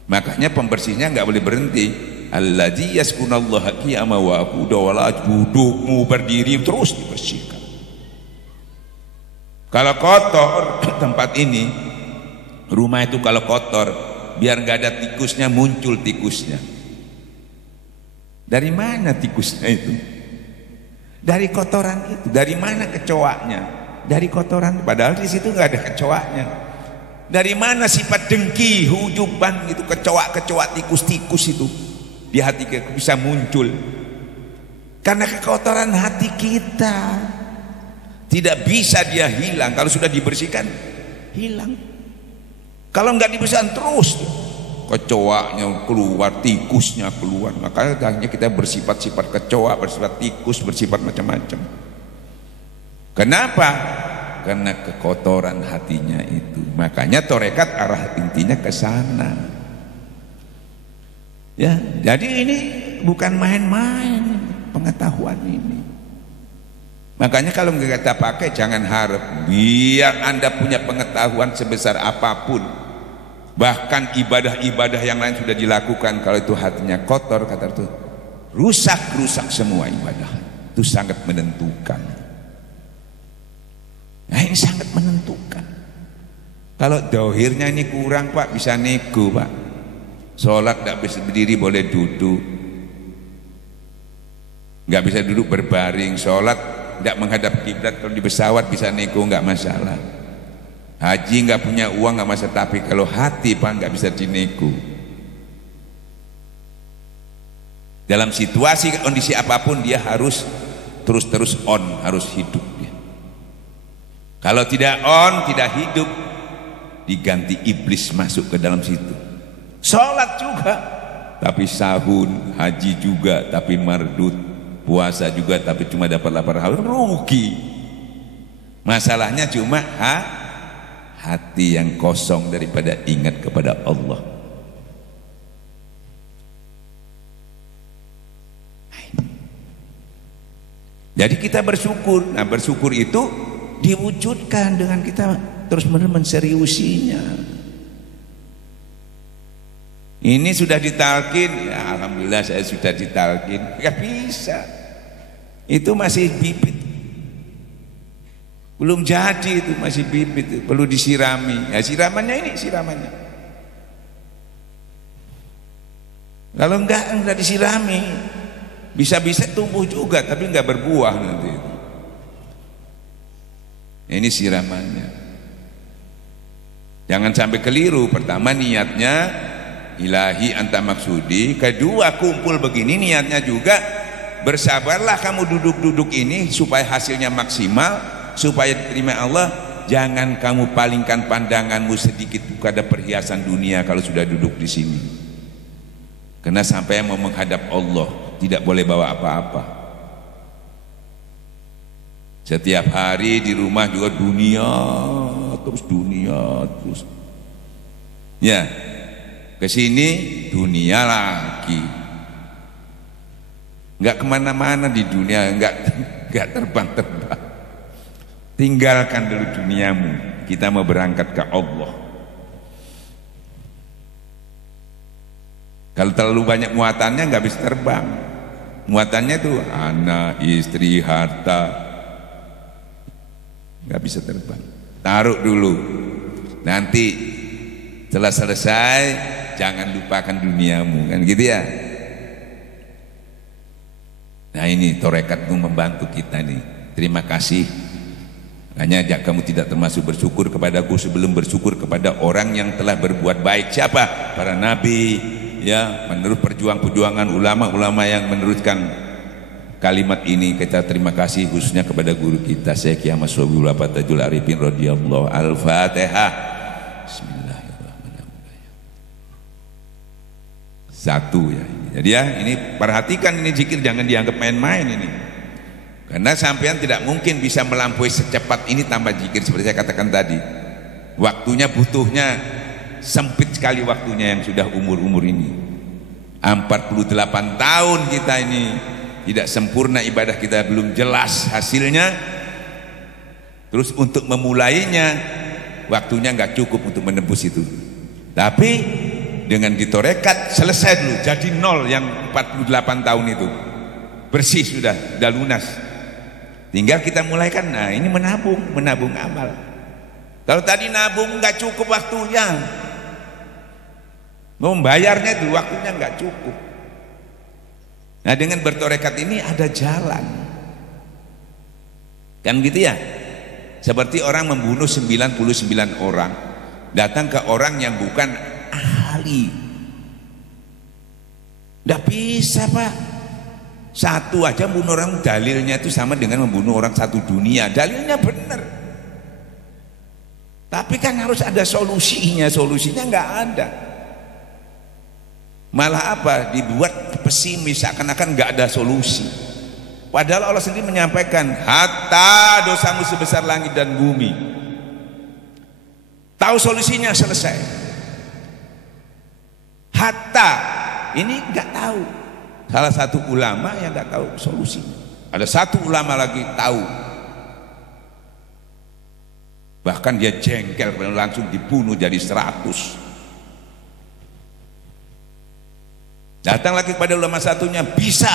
Makanya pembersihnya nggak boleh berhenti. Alladzi yaskunallaha qiyama wa qu'udan wa la dudukmu berdiri terus dibersihkan. Kalau kotor tempat ini, rumah itu kalau kotor, biar nggak ada tikusnya, muncul tikusnya. Dari mana tikusnya itu? Dari kotoran itu. Dari mana kecoaknya? Dari kotoran. Padahal di situ nggak ada kecoaknya. Dari mana sifat dengki, hujuban itu, kecoak-kecoak, tikus-tikus itu di hati kita bisa muncul? Karena kekotoran hati kita. Tidak bisa dia hilang. Kalau sudah dibersihkan, hilang. Kalau nggak dibersihkan terus, kecoaknya keluar, tikusnya keluar. Makanya hanya kita bersifat-sifat kecoak, bersifat tikus, bersifat macam-macam. Kenapa? Karena kekotoran hatinya itu. Makanya tarekat arah intinya ke sana. Ya, jadi ini bukan main-main pengetahuan ini. Makanya kalau kita pakai, jangan harap biar Anda punya pengetahuan sebesar apapun, bahkan ibadah-ibadah yang lain sudah dilakukan, kalau itu hatinya kotor, kata itu rusak semua ibadah. Itu sangat menentukan. Nah ini sangat menentukan. Kalau dohirnya ini kurang, Pak, bisa nego, Pak. Sholat tidak bisa berdiri, boleh duduk. Nggak bisa duduk berbaring. Sholat tidak menghadap kiblat, kalau di pesawat bisa nego, nggak masalah. Haji nggak punya uang nggak masalah, tapi kalau hati, Pak, nggak bisa dinego. Dalam situasi kondisi apapun dia harus terus on, harus hidup dia. Kalau tidak on, tidak hidup, diganti iblis masuk ke dalam situ. Sholat juga, tapi sahun, haji juga, tapi mardut, puasa juga, tapi cuma dapat lapar haus, rugi. Masalahnya cuma hati yang kosong daripada ingat kepada Allah. Jadi kita bersyukur. Nah bersyukur itu diwujudkan dengan kita terus-menerus menseriusinya. Ini sudah ditalkin, ya alhamdulillah saya sudah ditalkin. Gak bisa, itu masih bibit, belum jadi, itu masih bibit, perlu disirami. Ya siramannya ini, siramannya. Kalau enggak disirami, bisa-bisa tumbuh juga tapi enggak berbuah nanti. Ini siramannya. Jangan sampai keliru. Pertama niatnya ilahi anta maksudi. Kedua kumpul begini niatnya juga bersabarlah kamu duduk-duduk ini supaya hasilnya maksimal, supaya diterima Allah. jangan kamu palingkan pandanganmu sedikit kepada perhiasan dunia kalau sudah duduk di sini. Karena sampai mau menghadap Allah tidak boleh bawa apa-apa. Setiap hari di rumah juga dunia terus. Ya, ke sini dunia lagi. Enggak kemana-mana di dunia, enggak terbang-terbang. Tinggalkan dulu duniamu. Kita mau berangkat ke Allah. Kalau terlalu banyak muatannya enggak bisa terbang. Muatannya itu anak, istri, harta, enggak bisa terbang. Taruh dulu. Nanti setelah selesai jangan lupakan duniamu, kan gitu ya. Nah ini torekatmu membantu kita nih. Terima kasih. Hanya ajak kamu tidak termasuk bersyukur kepadaku sebelum bersyukur kepada orang yang telah berbuat baik. Siapa? Para nabi, ya, menurut perjuangan ulama-ulama yang meneruskan kalimat ini. Kita terima kasih khususnya kepada guru kita Syekh Ahmad Sobibul Fatajul Arifin radhiyallahu. Al-Fatihah. Bismillahirrahmanirrahim. Satu ya. Jadi ya, ini perhatikan, ini zikir jangan dianggap main-main ini. Karena sampean tidak mungkin bisa melampaui secepat ini tambah zikir seperti saya katakan tadi. Waktunya butuhnya sempit sekali waktunya yang sudah umur-umur ini. 48 tahun kita ini tidak sempurna, ibadah kita belum jelas hasilnya. Terus untuk memulainya waktunya nggak cukup untuk menembus itu. Tapi dengan ditorekat selesai dulu, jadi nol yang 48 tahun itu. Bersih sudah lunas. Tinggal kita mulai kan, nah ini menabung amal. Kalau tadi nabung nggak cukup waktunya, mau membayarnya itu waktunya nggak cukup. Nah dengan bertorekat ini ada jalan, kan gitu ya. Seperti orang membunuh 99 orang, datang ke orang yang bukan ahli, nggak bisa Pak. Satu aja membunuh orang, dalilnya itu sama dengan membunuh orang satu dunia. Dalilnya benar, tapi kan harus ada solusinya. Solusinya nggak ada. Malah apa? Dibuat pesimis, seakan-akan nggak ada solusi. Padahal Allah sendiri menyampaikan, hatta dosamu sebesar langit dan bumi. Tahu solusinya, selesai. Hatta ini nggak tahu. Salah satu ulama yang nggak tahu solusi. Ada satu ulama lagi tahu. Bahkan dia jengkel, langsung dibunuh jadi 100. Datang lagi kepada ulama satunya, bisa.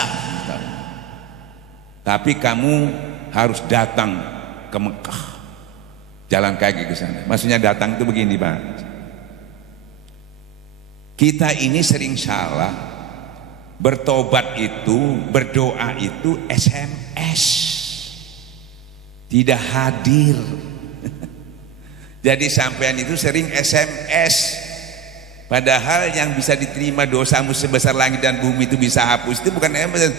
Tapi kamu harus datang ke Mekah, jalan kaki ke sana. Maksudnya datang itu begini Pak. Kita ini sering salah. Bertobat itu, berdoa itu SMS, tidak hadir. Jadi sampean itu sering SMS, padahal yang bisa diterima dosamu sebesar langit dan bumi itu bisa hapus. Itu bukan SMS.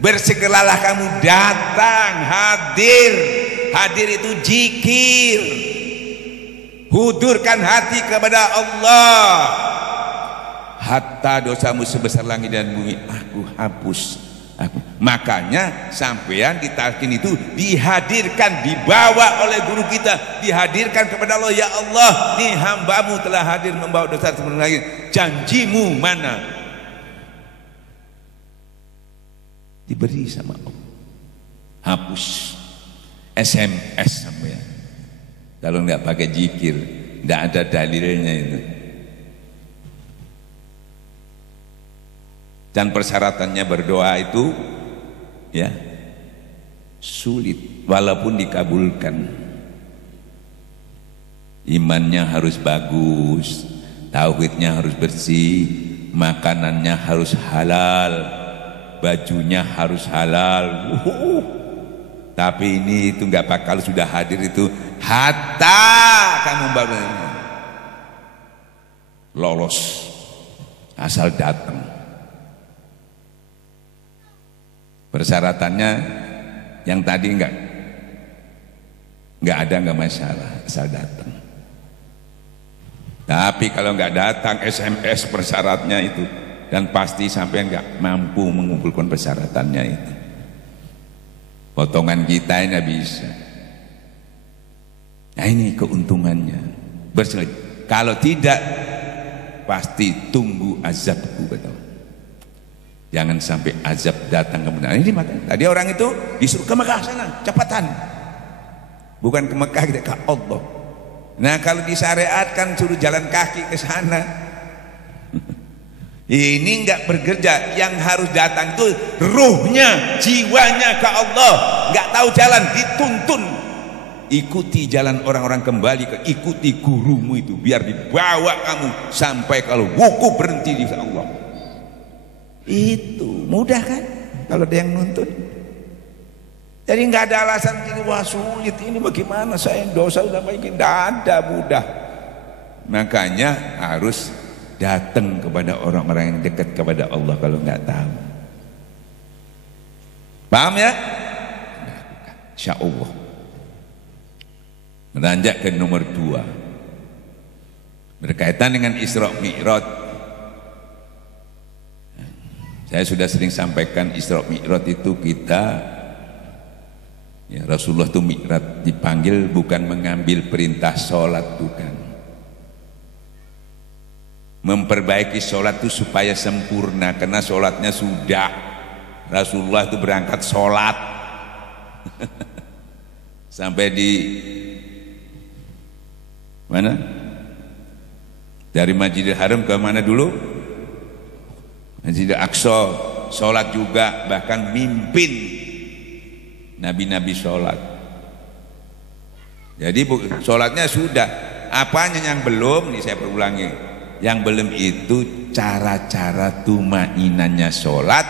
Bersegeralah kamu datang, hadir. Hadir itu zikir. Hudurkan hati kepada Allah. Hatta dosamu sebesar langit dan bumi aku hapus. Makanya sampean ditalkin itu dihadirkan, dibawa oleh guru kita, dihadirkan kepada Allah. Ya Allah, nih hambamu telah hadir membawa dosa sebesar langit. Janjimu mana? Diberi sama Allah. Hapus SMS sampean. Kalau nggak pakai zikir, nggak ada dalilnya itu. Dan persyaratannya berdoa itu ya sulit, walaupun dikabulkan. Imannya harus bagus, tauhidnya harus bersih, makanannya harus halal, bajunya harus halal. Tapi ini itu nggak bakal sudah hadir itu hatta kamu baru lolos, asal datang. Persyaratannya yang tadi enggak nggak ada nggak masalah, asal datang. Tapi kalau nggak datang SMS persyaratnya itu, dan pasti sampai nggak mampu mengumpulkan persyaratannya itu, potongan kita nggak bisa. Nah ini keuntungannya. Kalau tidak, pasti tunggu azabku, betul. Jangan sampai azab datang kemudian. Ini makanya tadi orang itu disuruh ke Mekah sana, cepatan. Bukan ke Mekah, kita ke Allah. Nah kalau disyariatkan suruh jalan kaki ke sana, ini enggak bekerja. Yang harus datang itu ruhnya, jiwanya ke Allah. Enggak tahu jalan, dituntun. Ikuti jalan orang-orang, kembali ke ikuti gurumu itu, biar dibawa kamu sampai kalau wukuf berhenti di Allah. Itu mudah kan kalau ada yang nuntun. Jadi nggak ada alasan gini, wah sulit ini bagaimana, saya dosa sudah banyak. Tidak ada, mudah. Makanya harus datang kepada orang-orang yang dekat kepada Allah kalau nggak tahu. Paham ya? Insya Allah. Meranjak ke nomor 2, berkaitan dengan Isra Mi'raj. Saya sudah sering sampaikan Isra Mi'raj itu kita, ya, Rasulullah itu Mi'raj dipanggil bukan mengambil perintah sholat, bukan. Memperbaiki sholat itu supaya sempurna, karena sholatnya sudah. Rasulullah itu berangkat sholat sampai di mana? Dari Masjidil Haram ke mana dulu? Masjidil Aqsa, sholat juga, bahkan mimpin nabi-nabi sholat. Jadi sholatnya sudah. Apanya yang belum? Ini saya perulangi. Yang belum itu cara-cara tumainannya sholat,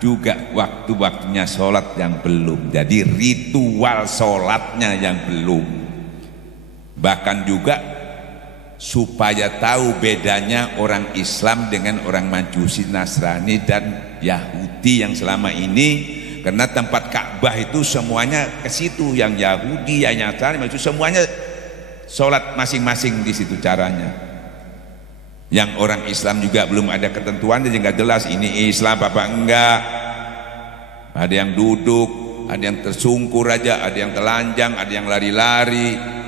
juga waktu-waktunya sholat yang belum. Jadi ritual sholatnya yang belum. Bahkan juga supaya tahu bedanya orang Islam dengan orang Majusi, Nasrani dan Yahudi yang selama ini, karena tempat Ka'bah itu semuanya ke situ, yang Yahudi, yang Nasrani, Majusi, semuanya sholat masing-masing di situ caranya. Yang orang Islam juga belum ada ketentuan, jadi nggak jelas ini Islam apa enggak. Ada yang duduk, ada yang tersungkur aja, ada yang telanjang, ada yang lari-lari.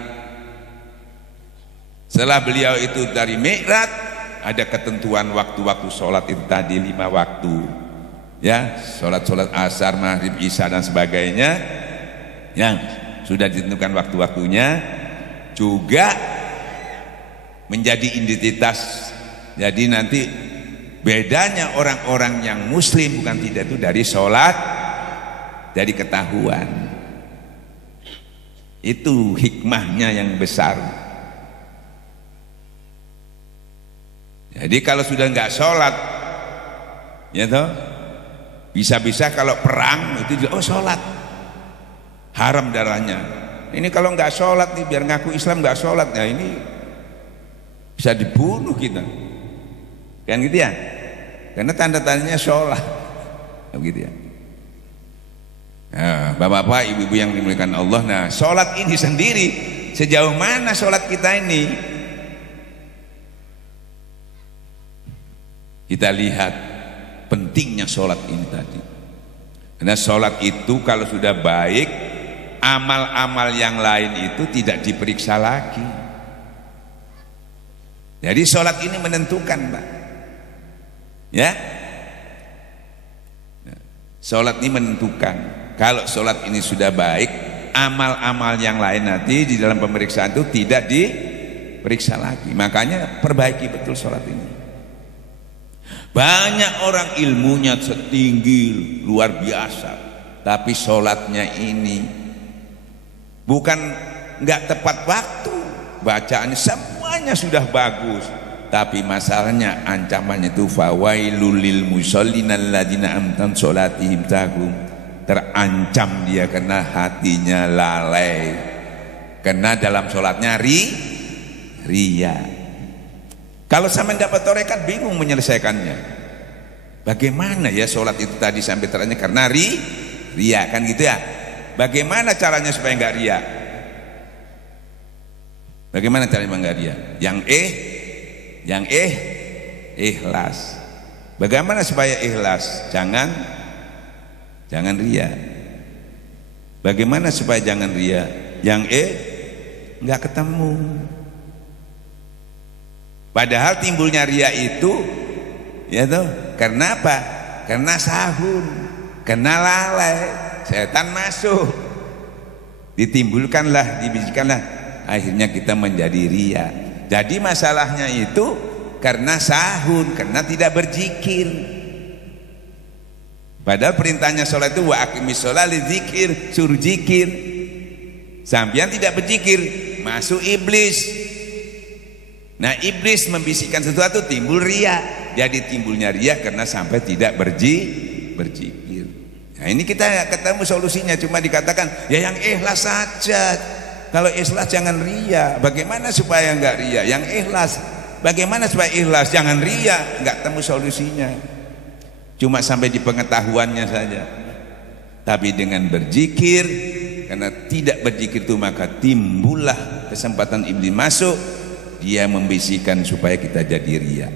Setelah beliau itu dari Mi'raj, ada ketentuan waktu-waktu sholat itu tadi 5 waktu, ya, sholat asar, maghrib, isya dan sebagainya, yang sudah ditentukan waktu-waktunya, juga menjadi identitas. Jadi nanti bedanya orang-orang yang muslim bukan tidak itu dari sholat, dari ketahuan. Itu hikmahnya yang besar. Jadi kalau sudah nggak sholat, ya toh, bisa-bisa kalau perang itu oh sholat, haram darahnya. Ini kalau nggak sholat nih, biar ngaku Islam nggak sholat, ya ini bisa dibunuh kita, kan gitu ya? Karena tanda-tandanya sholat, begitu ya. Nah, bapak-bapak, ibu-ibu yang dimuliakan Allah, nah sholat ini sendiri sejauh mana sholat kita ini? Kita lihat pentingnya sholat ini tadi. Karena sholat itu kalau sudah baik, amal-amal yang lain itu tidak diperiksa lagi. Jadi sholat ini menentukan, Pak. Ya, sholat ini menentukan. Kalau sholat ini sudah baik, amal-amal yang lain nanti di dalam pemeriksaan itu tidak diperiksa lagi. Makanya perbaiki betul sholat ini. Banyak orang ilmunya setinggi luar biasa, tapi sholatnya ini bukan nggak tepat waktu, bacaannya semuanya sudah bagus, tapi masalahnya ancamannya itu fawailul lil musallin alladzina amtan sholatihim sahum. Terancam dia karena hatinya lalai, karena dalam sholatnya ria. Kalau sampai dapat torekat bingung menyelesaikannya. Bagaimana ya sholat itu tadi sampai terancam karena ria kan gitu ya. Bagaimana caranya supaya enggak ria? Bagaimana cara enggak ria? Yang ikhlas. Bagaimana supaya ikhlas? Jangan ria. Bagaimana supaya jangan ria? Yang enggak ketemu. Padahal timbulnya ria itu ya toh, karena apa? Karena sahun, karena lalai, setan masuk. Ditimbulkanlah, dibisikkanlah, akhirnya kita menjadi ria. Jadi masalahnya itu karena sahun, karena tidak berzikir. Padahal perintahnya sholat itu wa aqimis sholat lidzikir, suruh zikir. Sampean tidak berzikir, masuk iblis. Nah, iblis membisikkan sesuatu, timbul ria. Jadi timbulnya ria karena sampai tidak berzikir. Nah, ini kita ketemu solusinya, cuma dikatakan ya yang ikhlas saja. Kalau ikhlas jangan ria. Bagaimana supaya enggak ria? Yang ikhlas. Bagaimana supaya ikhlas? Jangan ria. Enggak temu solusinya. Cuma sampai di pengetahuannya saja. Tapi dengan berzikir, karena tidak berzikir itu maka timbullah kesempatan iblis masuk. Dia membisikkan supaya kita jadi ria.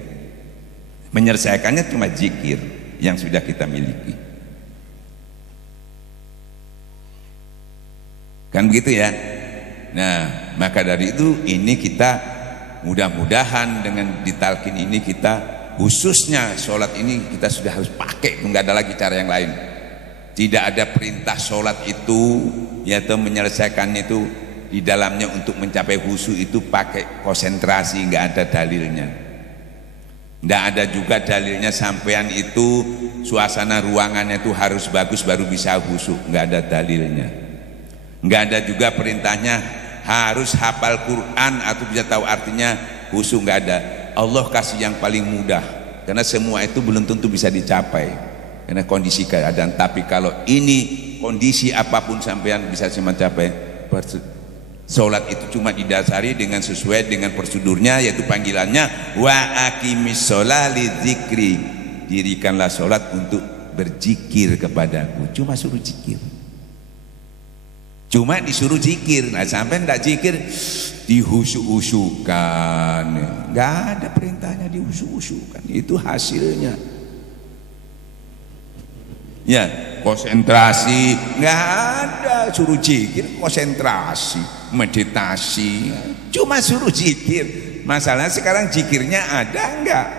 Menyelesaikannya cuma zikir yang sudah kita miliki. Kan begitu ya. Nah, maka dari itu ini kita mudah-mudahan dengan ditalkin ini kita khususnya sholat ini kita sudah harus pakai, nggak ada lagi cara yang lain. Tidak ada perintah sholat itu yaitu menyelesaikannya itu di dalamnya untuk mencapai khusyuk itu pakai konsentrasi, nggak ada dalilnya. Nggak ada juga dalilnya sampean itu suasana ruangannya itu harus bagus baru bisa khusyuk, nggak ada dalilnya. Nggak ada juga perintahnya harus hafal Quran atau bisa tahu artinya khusyuk, nggak ada. Allah kasih yang paling mudah karena semua itu belum tentu bisa dicapai karena kondisi keadaan. Tapi kalau ini kondisi apapun sampean bisa mencapai. Sholat itu cuma didasari dengan sesuai dengan prosedurnya, yaitu panggilannya wa aqimis sholat lidzikri. Dirikanlah sholat untuk berzikir kepadaku. Cuma suruh zikir. Cuma disuruh zikir. Nah, sampai ndak zikir dihusuk-husukan. Nggak ada perintahnya dihusuk-husukan. Itu hasilnya. Ya, konsentrasi nggak ada, suruh zikir konsentrasi, meditasi, cuma suruh zikir. Masalahnya sekarang zikirnya ada enggak?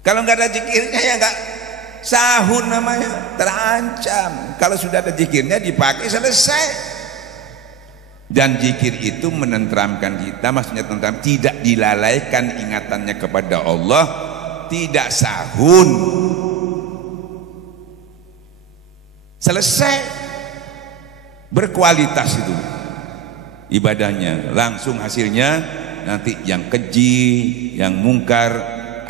Kalau nggak ada zikirnya ya nggak sahun namanya, terancam. Kalau sudah ada zikirnya dipakai selesai. Dan zikir itu menenteramkan kita, maksudnya tentram, tidak dilalaikan ingatannya kepada Allah, tidak sahun. Selesai, berkualitas itu ibadahnya, langsung hasilnya nanti yang keji, yang mungkar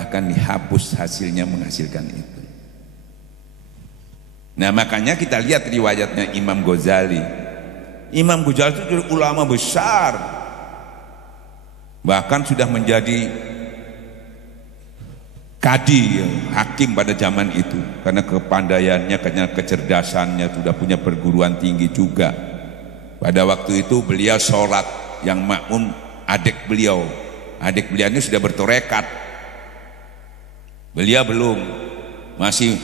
akan dihapus, hasilnya menghasilkan itu. Nah, makanya kita lihat riwayatnya Imam Ghazali. Imam Ghazali itu ulama besar, bahkan sudah menjadi kadi, hakim pada zaman itu karena kepandaiannya, karena kecerdasannya, sudah punya perguruan tinggi juga. Pada waktu itu beliau sholat, yang makmum adik beliau ini sudah bertorekat, beliau belum, masih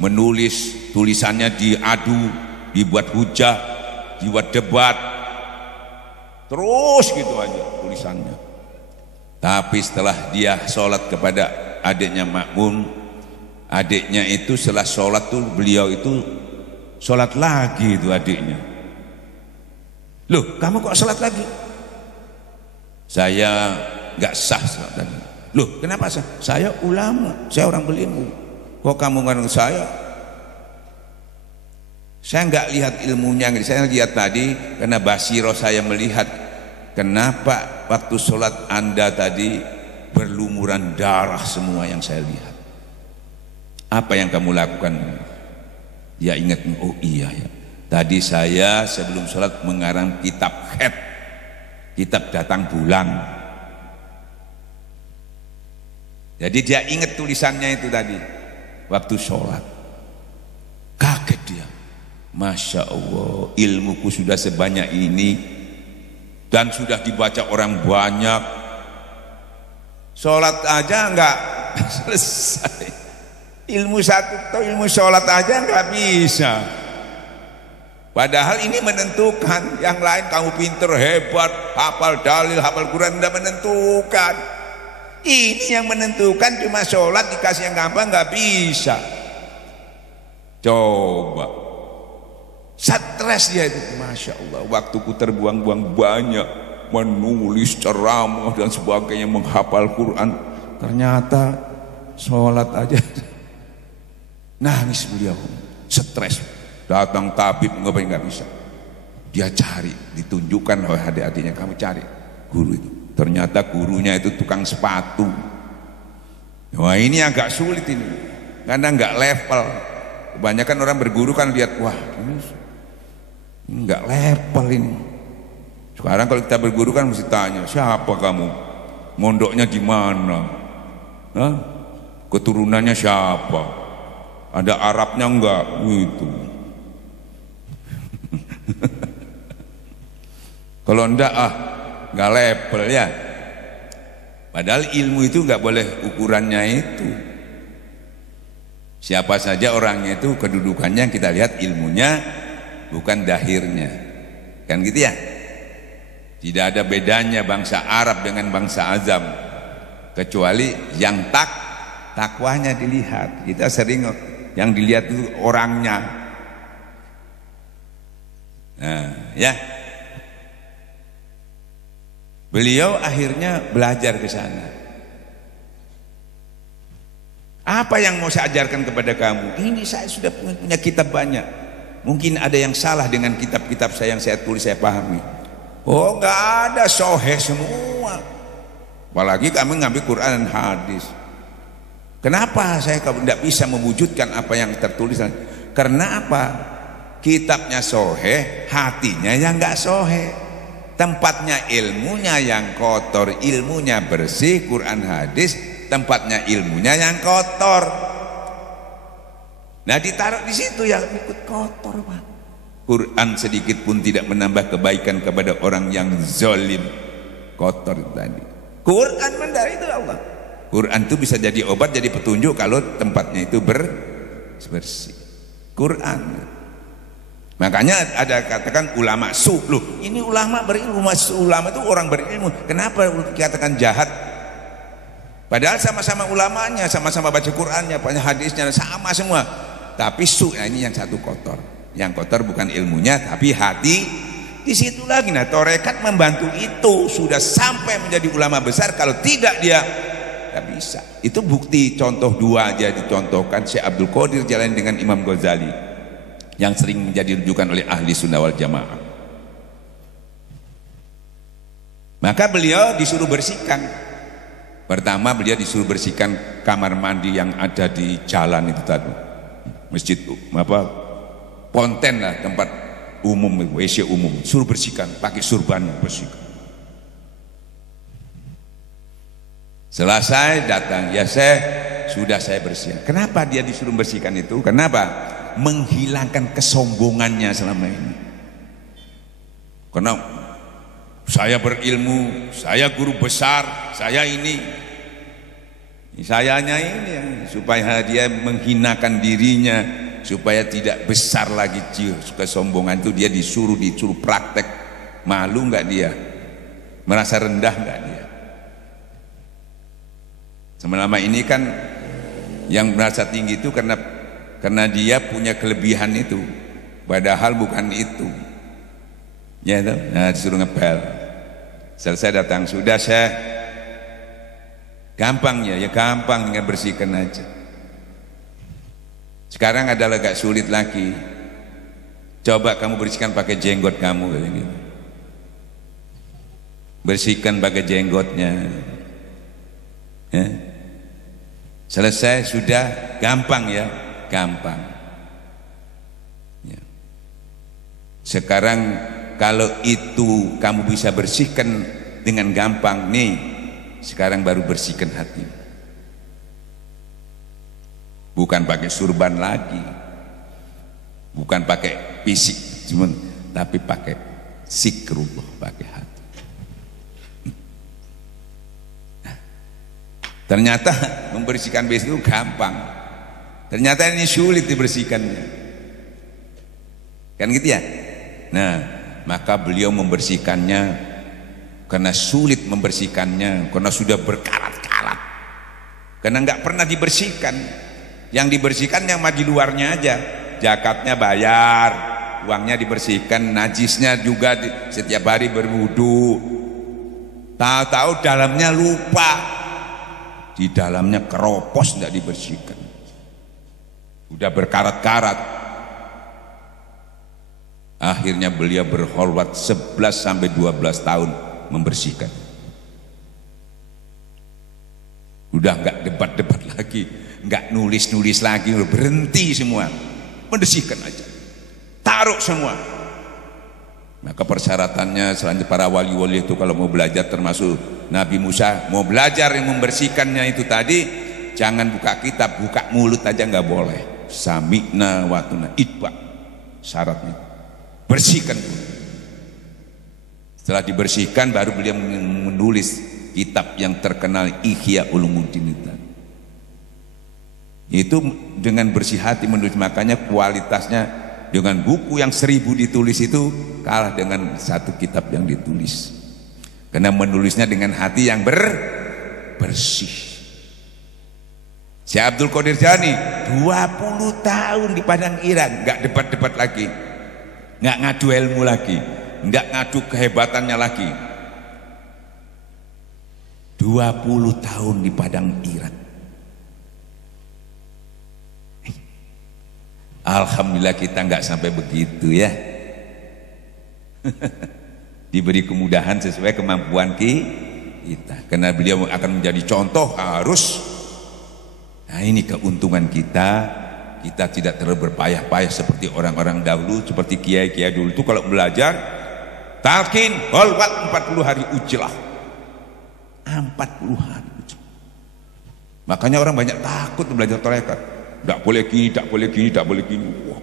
menulis, tulisannya diadu, dibuat hujah, dibuat debat, terus gitu aja tulisannya. Tapi setelah dia sholat kepada adiknya makmum, adiknya itu setelah sholat tuh beliau itu sholat lagi itu adiknya. Loh, kamu kok sholat lagi? Saya nggak sah sholat lagi. Loh, kenapa sah? Saya ulama, saya orang berilmu. Kok kamu ngomong saya? Saya nggak lihat ilmunya, saya lihat tadi karena basiro saya melihat. Kenapa waktu sholat Anda tadi berlumuran darah semua yang saya lihat? Apa yang kamu lakukan? Dia ingat, oh iya ya, tadi saya sebelum sholat mengarang kitab khat, kitab datang bulan. Jadi dia ingat tulisannya itu tadi waktu sholat. Kaget dia, Masya Allah, ilmuku sudah sebanyak ini, dan sudah dibaca orang banyak, sholat aja enggak selesai. Ilmu satu atau ilmu sholat aja enggak bisa. Padahal ini menentukan. Yang lain kamu pinter, hebat, hafal dalil, hafal Quran, enggak menentukan. Ini yang menentukan. Cuma sholat dikasih yang gampang enggak bisa. Coba stres dia itu, Masya Allah, waktuku terbuang-buang banyak menulis ceramah dan sebagainya, menghafal Quran, ternyata sholat aja nangis beliau, stres. Datang tabib nggak bisa, dia cari, ditunjukkan oleh adik-adiknya, kamu cari guru itu. Ternyata gurunya itu tukang sepatu. Wah, ini agak sulit ini karena nggak level. Kebanyakan orang berguru kan lihat, wah ini nggak level ini. Sekarang kalau kita berguru kan mesti tanya, siapa kamu, mondoknya di mana, keturunannya siapa, ada Arabnya enggak, gitu. Kalau enggak, nggak level ya. Padahal ilmu itu nggak boleh ukurannya itu. Siapa saja orangnya itu kedudukannya kita lihat ilmunya, bukan dahirnya, kan gitu ya. Tidak ada bedanya bangsa Arab dengan bangsa Azam, kecuali yang takwanya dilihat. Kita sering yang dilihat itu orangnya. Nah, ya. Beliau akhirnya belajar ke sana. Apa yang mau saya ajarkan kepada kamu? Ini saya sudah punya kitab banyak. Mungkin ada yang salah dengan kitab-kitab saya yang saya tulis, saya pahami. Oh, enggak ada, soheh semua. Apalagi kami ngambil Quran dan hadis. Kenapa saya tidak bisa mewujudkan apa yang tertulis? Karena apa? Kitabnya soheh, hatinya yang enggak soheh. Tempatnya ilmunya yang kotor, ilmunya bersih, Quran hadis, tempatnya ilmunya yang kotor. Nah, ditaruh di situ yang ikut kotor, Pak. Quran sedikit pun tidak menambah kebaikan kepada orang yang zalim, kotor tadi. Quran mendari itu Allah. Quran itu bisa jadi obat, jadi petunjuk kalau tempatnya itu bersih. Quran. Makanya ada katakan ulama su. Loh, ini ulama berilmu, ulama itu orang berilmu. Kenapa dikatakan jahat? Padahal sama-sama ulamanya, sama-sama baca Qurannya, banyak hadisnya, sama semua. Tapi su, nah ini yang satu kotor. Yang kotor bukan ilmunya, tapi hati. Di situ lagi. Nah, tarekat membantu itu. Sudah sampai menjadi ulama besar. Kalau tidak dia nggak bisa. Itu bukti contoh dua aja dicontohkan. Syekh Abdul Qadir jalan dengan Imam Ghazali, yang sering menjadi rujukan oleh ahli sunnah wal jamaah. Maka beliau disuruh bersihkan. Pertama beliau disuruh bersihkan kamar mandi yang ada di jalan itu tadi, masjid apa, ponten lah, tempat umum, WC umum, suruh bersihkan, pakai surban bersihkan. Selesai datang, ya sudah saya bersihkan. Kenapa dia disuruh bersihkan itu? Kenapa? Menghilangkan kesombongannya selama ini. Karena saya berilmu, saya guru besar, saya ini. Sayanya ini supaya dia menghinakan dirinya, supaya tidak besar lagi kesombongan itu, dia disuruh praktek. Malu enggak dia? Merasa rendah enggak dia? Selama ini kan yang merasa tinggi itu karena dia punya kelebihan itu, padahal bukan itu. Ya itu, nah disuruh ngepel. Selesai datang, sudah saya gampang ya gampang, tinggal bersihkan aja. Sekarang adalah agak sulit lagi. Coba kamu bersihkan pakai jenggot kamu kayak gitu. Bersihkan pakai jenggotnya. Ya. Selesai sudah gampang ya, gampang. Ya. Sekarang kalau itu kamu bisa bersihkan dengan gampang nih, sekarang baru bersihkan hati. Bukan pakai surban lagi, bukan pakai fisik, cuman tapi pakai zikrullah, pakai hati. Ternyata membersihkan WC itu gampang. Ternyata ini sulit dibersihkannya. Kan gitu ya? Nah, maka beliau membersihkannya karena sulit membersihkannya, karena sudah berkarat-karat. Karena nggak pernah dibersihkan. Yang dibersihkan yang maju luarnya aja. Zakatnya bayar, uangnya dibersihkan, najisnya juga setiap hari berwudu. Tahu-tahu dalamnya lupa. Di dalamnya keropos tidak dibersihkan. Udah berkarat-karat. Akhirnya beliau berkholwat 11 sampai 12 tahun membersihkan. Udah nggak debat-debat lagi, nggak nulis-nulis lagi, berhenti semua, membersihkan aja, taruh semua. Maka persyaratannya selanjutnya para wali-wali itu kalau mau belajar, termasuk Nabi Musa, mau belajar yang membersihkannya itu tadi, jangan buka kitab, buka mulut aja nggak boleh. Sami'na wa ata'na, itba syaratnya, bersihkan dulu. Setelah dibersihkan baru beliau menulis kitab yang terkenal Ihya Ulumuddin itu dengan bersih hati menulis. Makanya kualitasnya dengan buku yang 1000 ditulis itu kalah dengan satu kitab yang ditulis, karena menulisnya dengan hati yang bersih. Syekh Abdul Qadir Jani 20 tahun di Padang Iran, nggak debat-debat lagi, nggak ngadu ilmu lagi, nggak ngadu kehebatannya lagi. 20 tahun di Padang Iran. Alhamdulillah kita nggak sampai begitu ya. Diberi kemudahan sesuai kemampuan kita. Karena beliau akan menjadi contoh harus. Nah ini keuntungan kita. Kita tidak terlalu berpayah-payah seperti orang-orang dahulu, seperti kiai-kiai dulu itu kalau belajar talqin kholwat 40 hari ujlah. 40 hari ujlah. Makanya orang banyak takut belajar tarekat. Tidak boleh gini, tidak boleh gini, tidak boleh gini. Wah.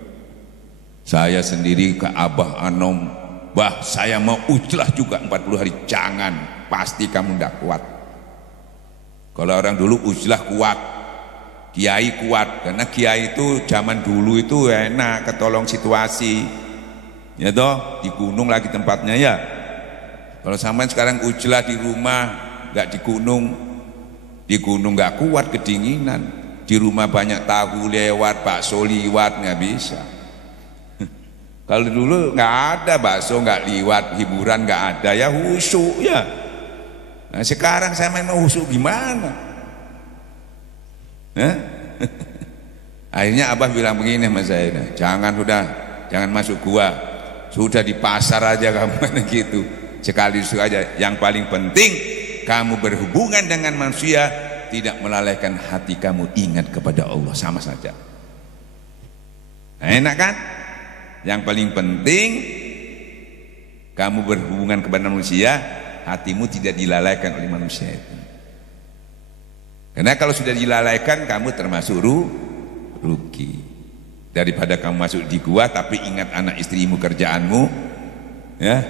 Saya sendiri ke Abah Anom, bah saya mau ujlah juga 40 hari. Jangan, pasti kamu tidak kuat. Kalau orang dulu ujlah kuat, kiai kuat, karena kiai itu zaman dulu itu enak, ketolong situasi, ya toh, di gunung lagi tempatnya ya. Kalau sampai sekarang ujlah di rumah, nggak di gunung nggak kuat, kedinginan. Di rumah banyak tahu lewat, bakso liwat, nggak bisa. Kalau dulu nggak ada bakso, nggak liwat, hiburan nggak ada, ya husu ya. Nah sekarang saya main mau husu gimana? Akhirnya Abah bilang begini sama saya, jangan masuk gua, sudah di pasar aja kamu gitu. Sekali itu aja. Yang paling penting kamu berhubungan dengan manusia, tidak melalaikan hati kamu ingat kepada Allah, sama saja. Nah, enak kan? Yang paling penting kamu berhubungan kepada manusia, hatimu tidak dilalaikan oleh manusia itu. Karena kalau sudah dilalaikan, kamu termasuk rugi. Daripada kamu masuk di gua tapi ingat anak istrimu, kerjaanmu, ya.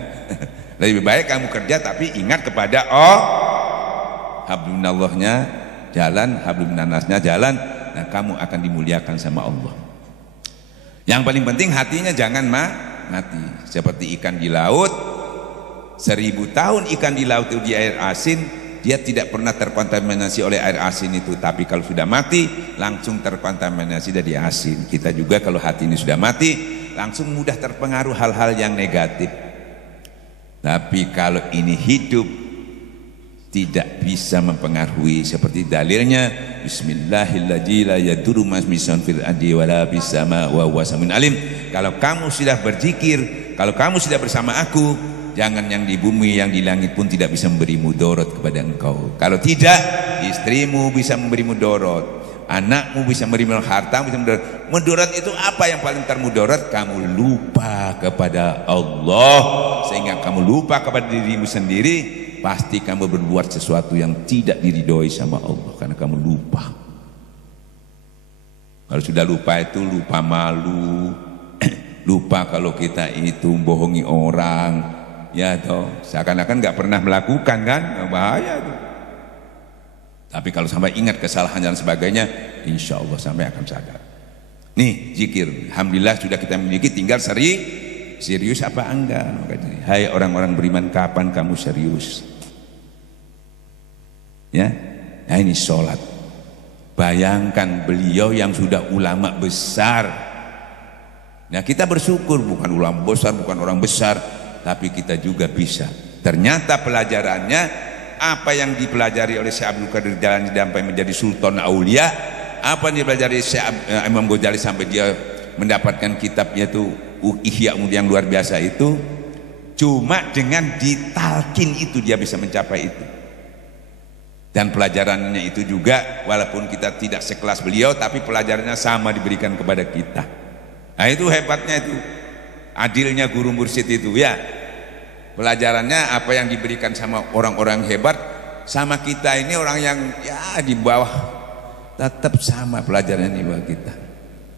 Lebih baik kamu kerja tapi ingat kepada hablumnallahnya jalan, hablumnanasnya jalan. Nah kamu akan dimuliakan sama Allah. Yang paling penting hatinya jangan mati. Seperti ikan di laut, 1000 tahun ikan di laut itu di air asin, dia tidak pernah terkontaminasi oleh air asin itu. Tapi kalau sudah mati, langsung terkontaminasi dari asin. Kita juga kalau hati ini sudah mati, langsung mudah terpengaruh hal-hal yang negatif. Tapi kalau ini hidup, tidak bisa mempengaruhi. Seperti dalilnya bismillahirrahmanirrahim la yadurru ma'ismisan fil ardi wala bis sama wa huwa samiun alim. Kalau kamu sudah berzikir, kalau kamu sudah bersama aku, jangan yang di bumi, yang di langit pun tidak bisa memberi mudarat kepada engkau. Kalau tidak, istrimu bisa memberi mudarat, anakmu bisa memberi harta, bisa mudarat. Mudarat itu apa yang paling termudarat? Kamu lupa kepada Allah, sehingga kamu lupa kepada dirimu sendiri. Pasti kamu berbuat sesuatu yang tidak diridhoi sama Allah karena kamu lupa. Kalau sudah lupa itu lupa malu, lupa kalau kita itu bohongi orang, ya toh, seakan-akan nggak pernah melakukan kan, bahaya itu. Tapi kalau sampai ingat kesalahan dan sebagainya, insya Allah sampai akan sadar. Nih zikir, alhamdulillah sudah kita miliki, tinggal serius apa enggak. Hai orang-orang beriman, kapan kamu serius? Ya, nah ini sholat. Bayangkan beliau yang sudah ulama besar. Nah kita bersyukur, bukan ulama besar, bukan orang besar, tapi kita juga bisa. Ternyata pelajarannya, apa yang dipelajari oleh Syekh Abdul Qadir Jailani sampai menjadi Sultan Aulia, apa yang dipelajari Syekh Imam Ghazali sampai dia mendapatkan kitabnya itu Ihya yang luar biasa itu, cuma dengan ditalkin itu dia bisa mencapai itu. Dan pelajarannya itu juga walaupun kita tidak sekelas beliau, tapi pelajarannya sama diberikan kepada kita. Nah itu hebatnya itu, adilnya guru mursyid itu ya. Pelajarannya apa yang diberikan sama orang-orang hebat, sama kita ini orang yang ya di bawah, tetap sama pelajarannya di bawah kita.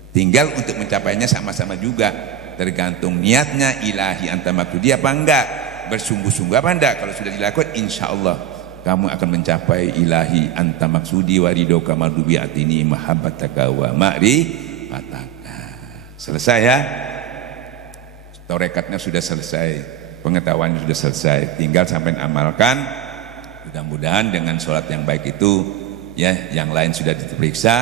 Tinggal untuk mencapainya sama-sama juga, tergantung niatnya ilahi anta maksudi apa enggak, bersungguh-sungguh apa enggak. Kalau sudah dilakukan, insya Allah kamu akan mencapai ilahi anta maksudi waridoka madubiatini mahabbataka wa ma'rifataka. Selesai ya, torekatnya sudah selesai, pengetahuannya sudah selesai, tinggal sampai amalkan. Mudah-mudahan dengan sholat yang baik itu ya, yang lain sudah diperiksa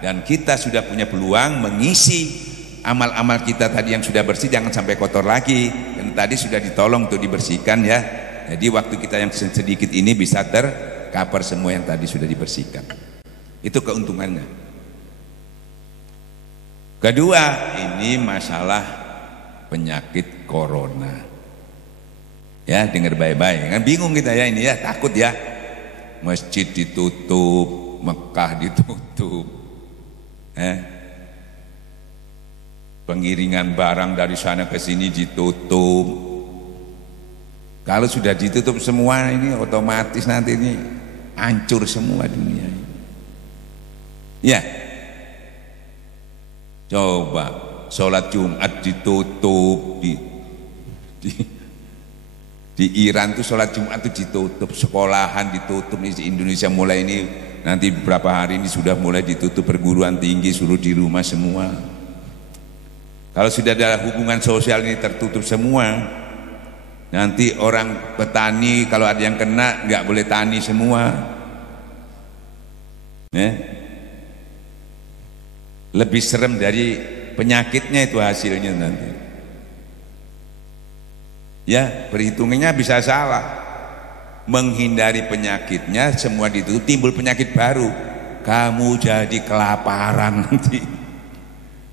dan kita sudah punya peluang mengisi amal-amal kita tadi yang sudah bersih, jangan sampai kotor lagi. Dan tadi sudah ditolong untuk dibersihkan ya. Jadi waktu kita yang sedikit ini bisa tercover semua yang tadi sudah dibersihkan. Itu keuntungannya. Kedua, ini masalah penyakit corona. Ya, dengar baik-baik. Kan bingung kita ya ini ya, takut ya. Masjid ditutup, Mekah ditutup. Pengiringan barang dari sana ke sini ditutup. Kalau sudah ditutup semua ini otomatis nanti ini hancur semua dunia ini. Ya. Coba sholat Jumat ditutup di Iran tuh sholat Jumat tuh ditutup, sekolahan ditutup. Di Indonesia mulai ini nanti beberapa hari ini sudah mulai ditutup, perguruan tinggi suruh di rumah semua. Kalau sudah ada hubungan sosial ini tertutup semua, nanti orang petani kalau ada yang kena nggak boleh tani semua. Lebih serem dari penyakitnya itu hasilnya nanti. Ya, perhitungannya bisa salah. Menghindari penyakitnya semua ditutup, timbul penyakit baru. Kamu jadi kelaparan nanti.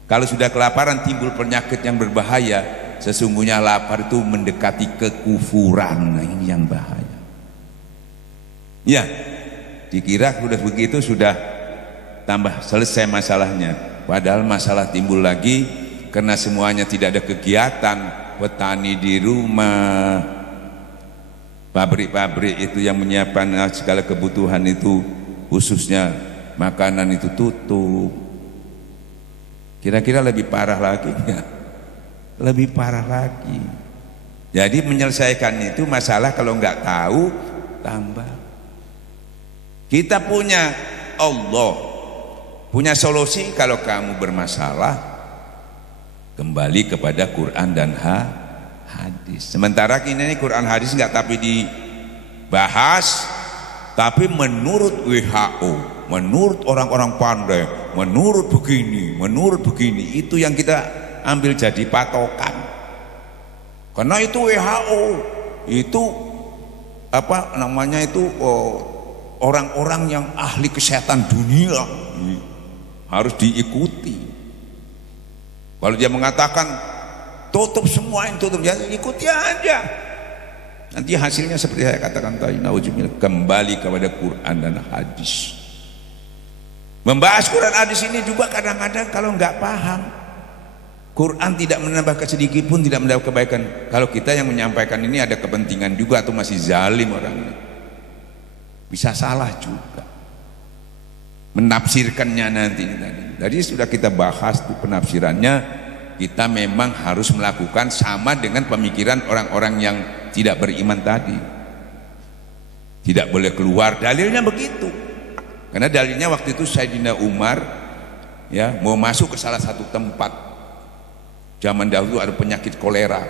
Kalau sudah kelaparan timbul penyakit yang berbahaya. Sesungguhnya lapar itu mendekati kekufuran. Nah, ini yang bahaya. Ya, dikira sudah begitu sudah tambah selesai masalahnya. Padahal masalah timbul lagi karena semuanya tidak ada kegiatan. Petani di rumah, pabrik-pabrik itu yang menyiapkan segala kebutuhan itu, khususnya makanan itu tutup. Kira-kira lebih parah lagi ya? Lebih parah lagi. Jadi menyelesaikan itu masalah kalau nggak tahu tambah. Kita punya Allah, punya solusi. Kalau kamu bermasalah, kembali kepada Quran dan hadis. Sementara ini Quran hadis enggak tapi dibahas, tapi menurut WHO, menurut orang-orang pandai, menurut begini, itu yang kita ambil jadi patokan. Karena itu WHO, itu apa namanya itu orang-orang yang ahli kesehatan dunia harus diikuti. Kalau dia mengatakan tutup semua yang tutup, ya ikuti aja. Nanti hasilnya seperti saya katakan tadi, naudzubillah, kembali kepada Quran dan hadis. Membahas Quran hadis ini juga kadang-kadang kalau nggak paham, Quran tidak menambah sedikit pun tidak menambah kebaikan. Kalau kita yang menyampaikan ini ada kepentingan juga atau masih zalim orangnya, bisa salah juga menafsirkannya nanti. Jadi sudah kita bahas tuh penafsirannya, kita memang harus melakukan sama dengan pemikiran orang-orang yang tidak beriman tadi. Tidak boleh keluar, dalilnya begitu. Karena dalilnya waktu itu Sayyidina Umar ya mau masuk ke salah satu tempat. Zaman dahulu ada penyakit kolera.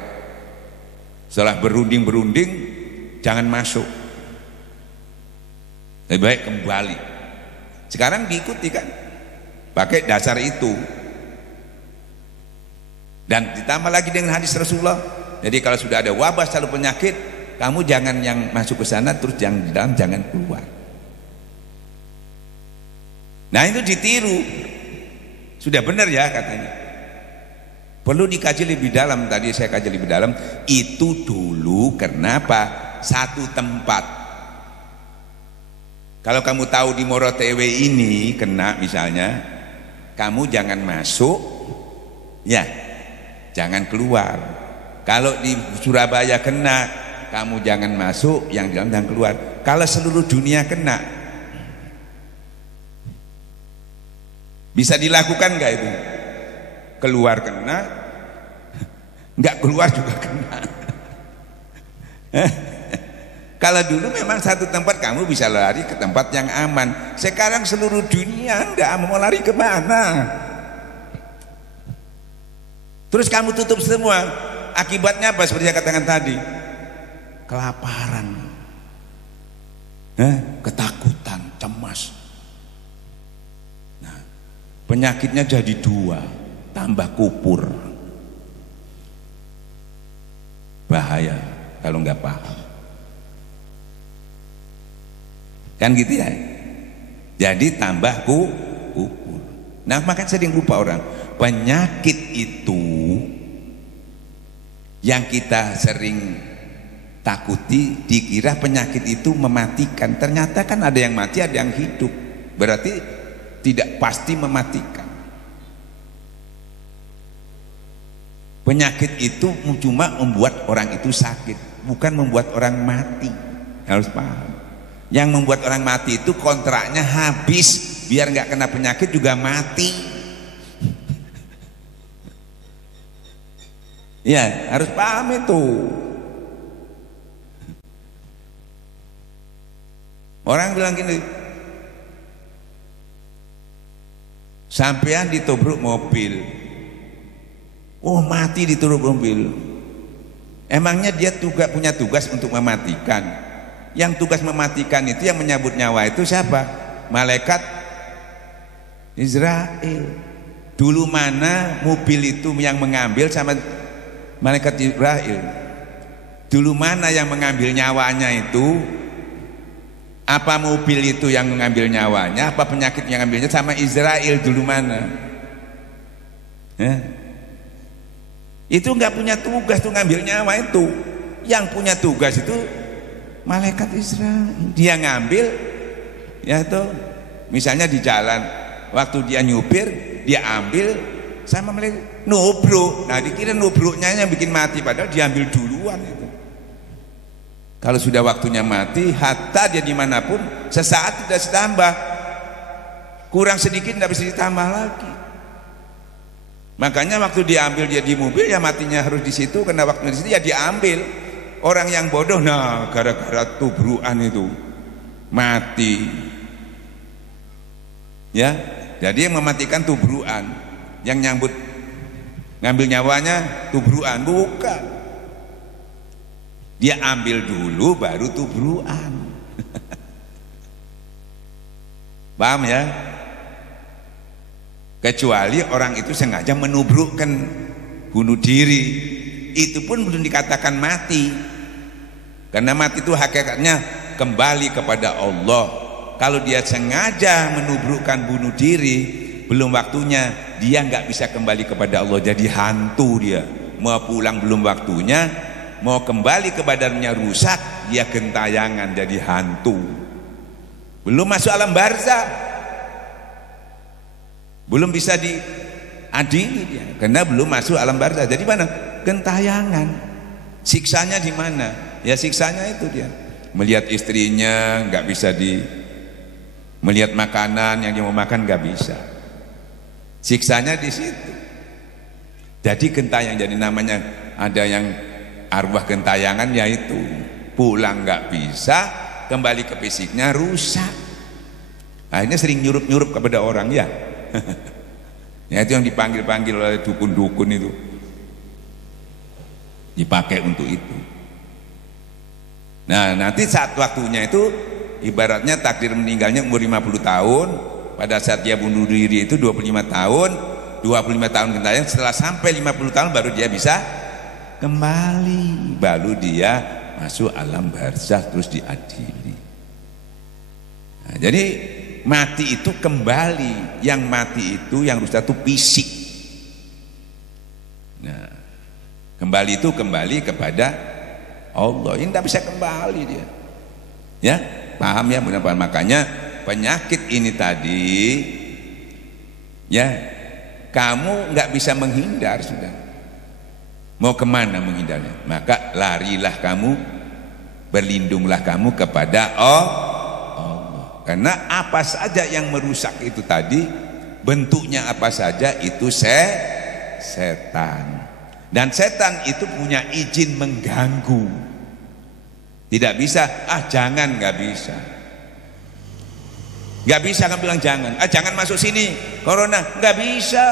Setelah berunding-berunding, jangan masuk. Lebih baik kembali. Sekarang diikuti kan, pakai dasar itu. Dan ditambah lagi dengan hadis Rasulullah. Jadi kalau sudah ada wabah selalu penyakit, kamu jangan yang masuk ke sana, terus yang di dalam jangan keluar. Nah itu ditiru. Sudah benar ya katanya. Perlu dikaji lebih dalam. Tadi saya kaji lebih dalam. Itu dulu kenapa? Satu tempat. Kalau kamu tahu di Morotewe ini kena misalnya, kamu jangan masuk, ya, jangan keluar. Kalau di Surabaya kena, kamu jangan masuk, yang di dalam jangan keluar. Kalau seluruh dunia kena, bisa dilakukan nggak itu? Keluar kena, nggak keluar juga kena. Kalau dulu memang satu tempat kamu bisa lari ke tempat yang aman. Sekarang seluruh dunia nggak mau lari kemana. Terus kamu tutup semua. Akibatnya apa? Seperti saya katakan tadi, kelaparan, ketakutan, cemas. Nah, penyakitnya jadi dua. Tambah kupur, bahaya kalau nggak paham, kan gitu ya. Jadi tambah kupur. Nah makanya sering lupa orang, penyakit itu yang kita sering takuti, dikira penyakit itu mematikan. Ternyata kan ada yang mati, ada yang hidup. Berarti tidak pasti mematikan. Penyakit itu cuma membuat orang itu sakit, bukan membuat orang mati. Harus paham. Yang membuat orang mati itu kontraknya habis, biar nggak kena penyakit juga mati. Ya, harus paham itu. Orang bilang gini, sampean ditobruk mobil, oh mati diturut mobil. Emangnya dia juga punya tugas untuk mematikan? Yang tugas mematikan itu, yang menyabut nyawa itu siapa? Malaikat Israel. Dulu mana mobil itu yang mengambil sama malaikat Israel? Dulu mana yang mengambil nyawanya itu? Apa mobil itu yang mengambil nyawanya? Apa penyakit yang ngambilnya? Sama Israel dulu mana? Itu nggak punya tugas tuh ngambil nyawa itu. Yang punya tugas itu malaikat Israel. Dia ngambil, ya tuh, misalnya di jalan, waktu dia nyupir, dia ambil sama malaikat nubruk. Nah dikira nubruknya yang bikin mati, padahal diambil duluan itu. Kalau sudah waktunya mati, hatta dia dimanapun, sesaat tidak ditambah, kurang sedikit tidak bisa ditambah lagi. Makanya waktu diambil dia di mobil, ya matinya harus di situ, karena waktu di situ ya diambil. Orang yang bodoh, nah gara-gara tubrukan itu mati. Ya, jadi yang mematikan tubrukan, yang nyambut ngambil nyawanya tubrukan, bukan. Dia ambil dulu baru tubrukan. Paham ya? Kecuali orang itu sengaja menubrukkan, bunuh diri, itu pun belum dikatakan mati. Karena mati itu hakikatnya kembali kepada Allah. Kalau dia sengaja menubrukkan, bunuh diri, belum waktunya, dia nggak bisa kembali kepada Allah, jadi hantu dia. Mau pulang belum waktunya, mau kembali ke badannya rusak, dia gentayangan jadi hantu. Belum masuk alam barzah, belum bisa diadili dia, karena belum masuk alam barzah. Jadi mana? Gentayangan. Siksanya di mana? Ya siksanya itu dia melihat istrinya nggak bisa melihat makanan yang dia mau makan nggak bisa. Siksanya di situ. Jadi gentayang, jadi namanya ada yang arwah gentayangan, yaitu pulang nggak bisa, kembali ke fisiknya rusak. Akhirnya sering nyurup-nyurup kepada orang ya. Ya itu yang dipanggil-panggil oleh dukun-dukun itu. Dipakai untuk itu. Nah, nanti saat waktunya itu ibaratnya takdir meninggalnya umur 50 tahun, pada saat dia bunuh diri itu 25 tahun, 25 tahun kemudian setelah sampai 50 tahun baru dia bisa kembali, baru dia masuk alam barzakh terus diadili. Nah, jadi mati itu kembali, yang mati itu yang rusak itu fisik. Nah, kembali itu kembali kepada Allah, ini tidak bisa kembali dia. Ya, paham ya benar-benar. Makanya penyakit ini tadi, ya, kamu nggak bisa menghindar sudah. Mau kemana menghindarnya? Maka larilah kamu, berlindunglah kamu kepada Allah. Karena apa saja yang merusak itu tadi, bentuknya apa saja itu setan. Dan setan itu punya izin mengganggu. Tidak bisa, jangan, nggak bisa. Nggak bisa kan bilang jangan, jangan masuk sini, corona, nggak bisa.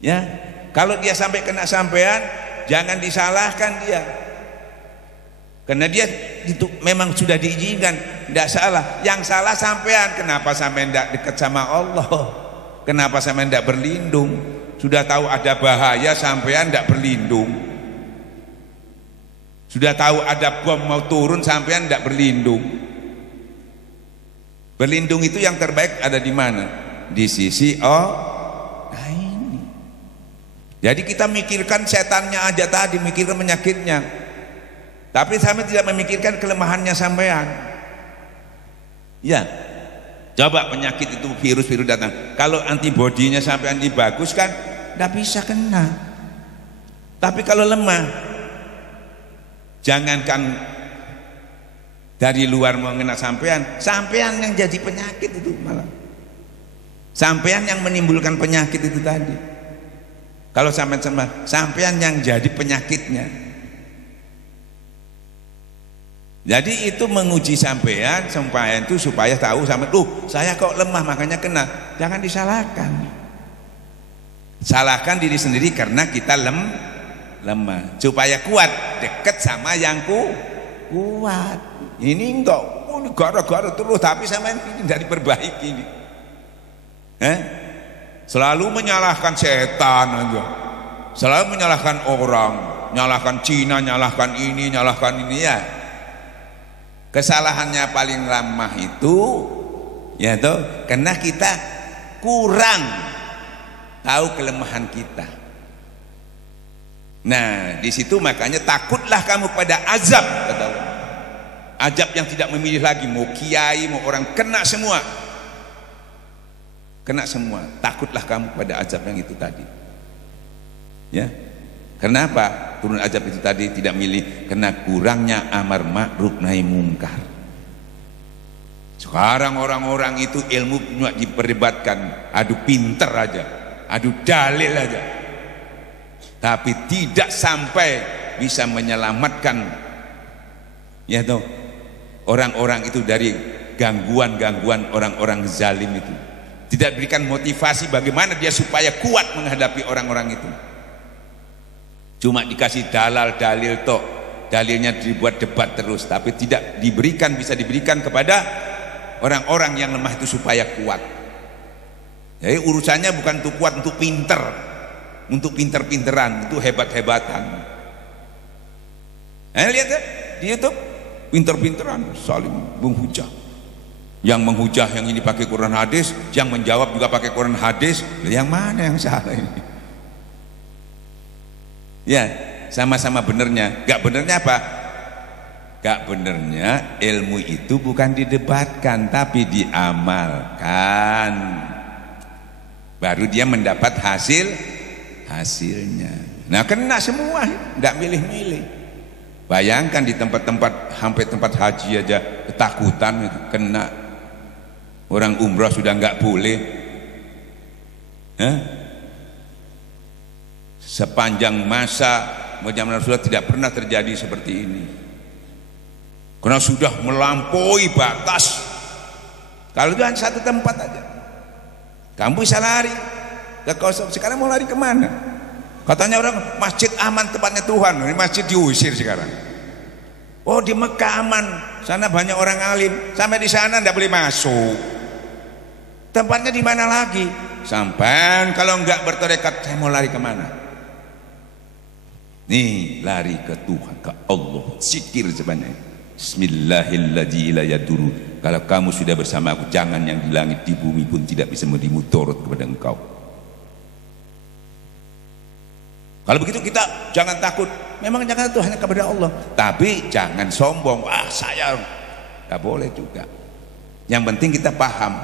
Ya, kalau dia sampai kena sampean, jangan disalahkan dia. Karena dia itu memang sudah diizinkan, tidak salah. Yang salah sampean, kenapa sampean tidak dekat sama Allah? Kenapa sampean tidak berlindung? Sudah tahu ada bahaya, sampean tidak berlindung. Sudah tahu ada bom mau turun, sampean tidak berlindung. Berlindung itu yang terbaik ada di mana? Di sisi Allah ini. Jadi kita mikirkan setannya aja tadi, mikirkan penyakitnya. Tapi sampai tidak memikirkan kelemahannya sampean. Ya. Coba penyakit itu virus-virus datang. Kalau antibodinya sampean dibaguskan, tidak bisa kena. Tapi kalau lemah, jangankan dari luar mau kena sampean, sampean yang jadi penyakit itu malah. Sampean yang menimbulkan penyakit itu tadi. Kalau sampean sembuh, sampean yang jadi penyakitnya. Jadi itu menguji sampean itu supaya tahu sampean, saya kok lemah makanya kena. Jangan disalahkan. Salahkan diri sendiri karena kita lemah. Supaya kuat, dekat sama yang kuat. Ini enggak, gara-gara terus tapi sampean ini tidak diperbaiki ini. Selalu menyalahkan setan aja. Selalu menyalahkan orang, nyalahkan Cina, nyalahkan ini ya. Kesalahannya paling lemah itu ya toh, karena kita kurang tahu kelemahan kita. Nah, di situ makanya takutlah kamu pada azab, kata Allah. Azab yang tidak memilih lagi, mau kiai, mau orang, kena semua. Kena semua. Takutlah kamu pada azab yang itu tadi. Ya. Kenapa turun azab itu tadi tidak milih? Karena kurangnya amar ma'ruf nahi mungkar. Sekarang orang-orang itu ilmu cuma diperdebatkan, adu pinter aja, adu dalil aja, tapi tidak sampai bisa menyelamatkan ya toh orang-orang itu dari gangguan-gangguan orang-orang zalim itu. Tidak berikan motivasi bagaimana dia supaya kuat menghadapi orang-orang itu. Cuma dikasih dalil toh, dalilnya dibuat debat terus, tapi tidak bisa diberikan kepada orang-orang yang lemah itu supaya kuat. Jadi urusannya bukan untuk kuat, untuk pinter, untuk pinter-pinteran, itu hebat-hebatan. Lihat ya di YouTube, pinter-pinteran saling menghujah. Yang menghujah yang ini pakai Quran hadis, yang menjawab juga pakai Quran hadis. Yang mana yang salah ini? Ya, sama-sama benernya. Gak benernya apa? Gak benernya ilmu itu bukan didebatkan, tapi diamalkan. Baru dia mendapat hasilnya. Nah, kena semua, gak milih-milih. Bayangkan di tempat-tempat, hampir tempat haji aja ketakutan itu, kena. Orang umrah sudah gak boleh. Sepanjang masa zaman Rasulullah tidak pernah terjadi seperti ini. Karena sudah melampaui batas. Kalau itu hanya satu tempat aja, kamu bisa lari ke kosong. Sekarang mau lari kemana? Katanya orang masjid aman tempatnya Tuhan, ini masjid diusir sekarang. Oh di Mekah aman, sana banyak orang alim, sampai di sana tidak boleh masuk. Tempatnya di mana lagi? Sampai kalau enggak bertarekat, saya mau lari kemana? Nih lari ke Tuhan, ke Allah, zikir sebanyak. Bismillahirrahmanirrahim. Kalau kamu sudah bersama aku, jangan yang di langit di bumi pun tidak bisa memberimu mudarat kepada engkau. Kalau begitu kita jangan takut. Memang jangan itu hanya kepada Allah, tapi jangan sombong. Wah saya nggak boleh juga. Yang penting kita paham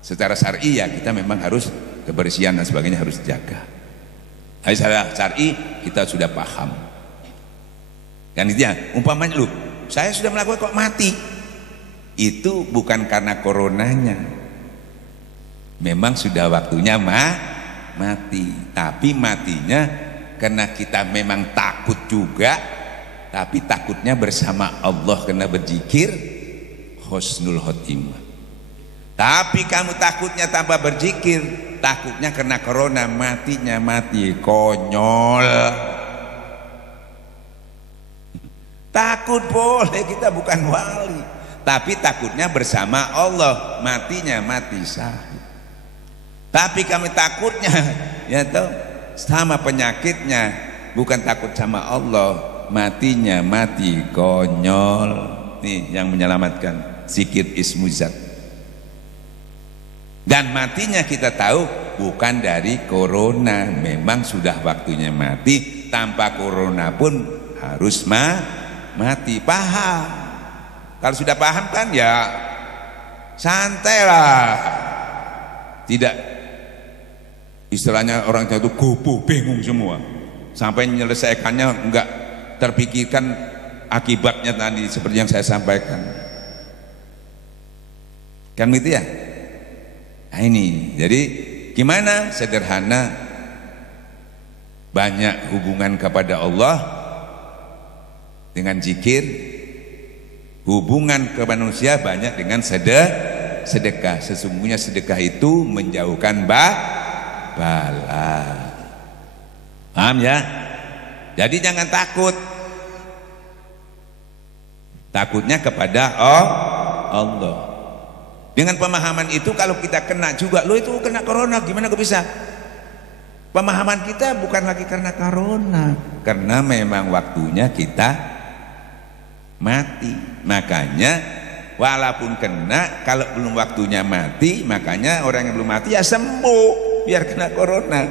secara syar'i, ya kita memang harus kebersihan dan sebagainya harus dijaga. Secara syar'i kita sudah paham. Kan itu ya, umpamanya lu, saya sudah melakukan kok mati. Itu bukan karena coronanya. Memang sudah waktunya mati, tapi matinya karena kita memang takut juga, tapi takutnya bersama Allah karena berzikir husnul khotimah. Tapi kamu takutnya tanpa berzikir, takutnya karena corona, matinya mati konyol. Takut boleh, kita bukan wali, tapi takutnya bersama Allah, matinya mati syahid. Tapi kami takutnya ya toh sama penyakitnya, bukan takut sama Allah, matinya mati konyol. Nih yang menyelamatkan zikir ismuzat. Dan matinya kita tahu bukan dari corona, memang sudah waktunya mati. Tanpa corona pun harus mati. Paham? Kalau sudah paham kan ya santai lah. Tidak istilahnya orang itu gopoh, bingung semua. Sampai menyelesaikannya enggak terpikirkan akibatnya tadi seperti yang saya sampaikan. Kan gitu ya? Nah ini, jadi gimana? Sederhana, banyak hubungan kepada Allah dengan zikir, hubungan ke manusia banyak dengan sedekah. Sesungguhnya sedekah itu menjauhkan bala. Paham ya? Jadi jangan takut. Takutnya kepada Allah. Dengan pemahaman itu kalau kita kena juga, lo itu kena corona, gimana kok bisa? Pemahaman kita bukan lagi karena corona, karena memang waktunya kita mati. Makanya walaupun kena, kalau belum waktunya mati, makanya orang yang belum mati ya sembuh biar kena corona.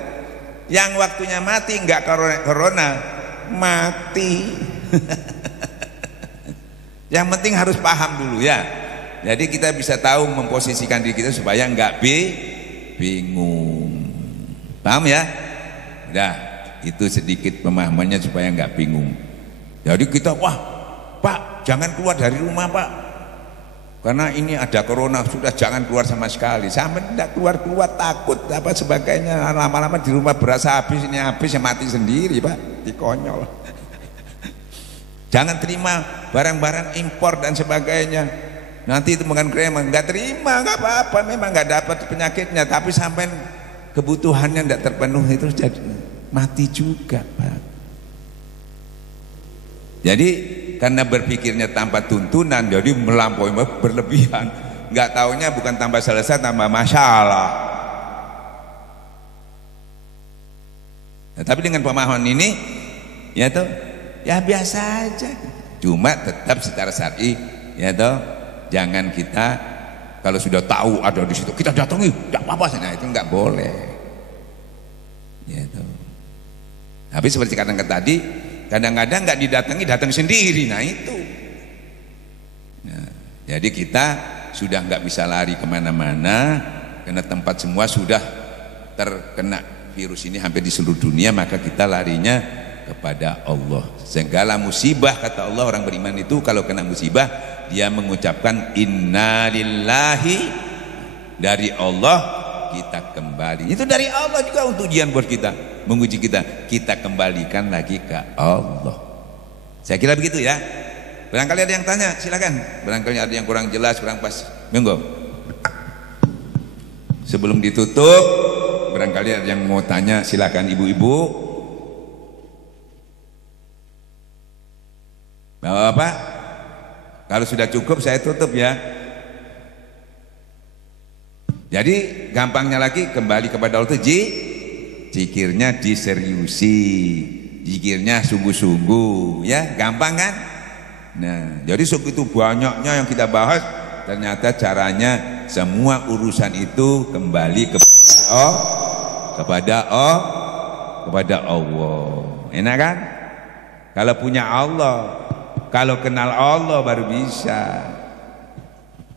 Yang waktunya mati enggak corona, mati. Yang penting harus paham dulu ya. Jadi kita bisa tahu memposisikan diri kita supaya enggak bingung. Paham ya? Udah, itu sedikit pemahamannya supaya enggak bingung. Jadi kita, wah Pak, jangan keluar dari rumah Pak, karena ini ada corona, sudah jangan keluar sama sekali. Sampai tidak keluar takut apa sebagainya, lama-lama di rumah berasa habis, ini habis ya mati sendiri Pak, dikonyol. Jangan terima barang-barang impor dan sebagainya. Nanti itu makan krema, nggak terima, nggak apa-apa, memang nggak dapat penyakitnya, tapi sampai kebutuhannya tidak terpenuhi itu jadi mati juga Pak. Jadi karena berpikirnya tanpa tuntunan, jadi melampaui berlebihan, nggak taunya bukan tambah selesai, tambah masalah. Nah, tapi dengan pemahaman ini, ya toh, ya biasa aja. Cuma tetap secara syar'i, ya toh, jangan kita kalau sudah tahu ada di situ kita datangi, tidak apa-apa, nah itu nggak boleh. Ya toh. Tapi seperti kata tadi, kadang-kadang nggak didatangi, datang sendiri. Nah itu. Nah, jadi kita sudah nggak bisa lari kemana-mana karena tempat semua sudah terkena virus ini hampir di seluruh dunia, maka kita larinya kepada Allah. Segala musibah, kata Allah, orang beriman itu kalau kena musibah dia mengucapkan innalillahi, dari Allah kita kembali. Itu dari Allah juga untuk ujian buat kita, menguji kita, kita kembalikan lagi ke Allah. Saya kira begitu ya. Barangkali ada yang tanya, silakan. Barangkali ada yang kurang jelas, kurang pas. Monggo. Sebelum ditutup, barangkali ada yang mau tanya, silakan ibu-ibu. Bapak, kalau sudah cukup saya tutup ya. Jadi gampangnya lagi kembali kepada Allah itu zikirnya diseriusi, zikirnya sungguh-sungguh, ya gampang kan? Nah, jadi itu banyaknya yang kita bahas, ternyata caranya semua urusan itu kembali kepada Allah. Enak kan? Kalau punya Allah, kalau kenal Allah baru bisa.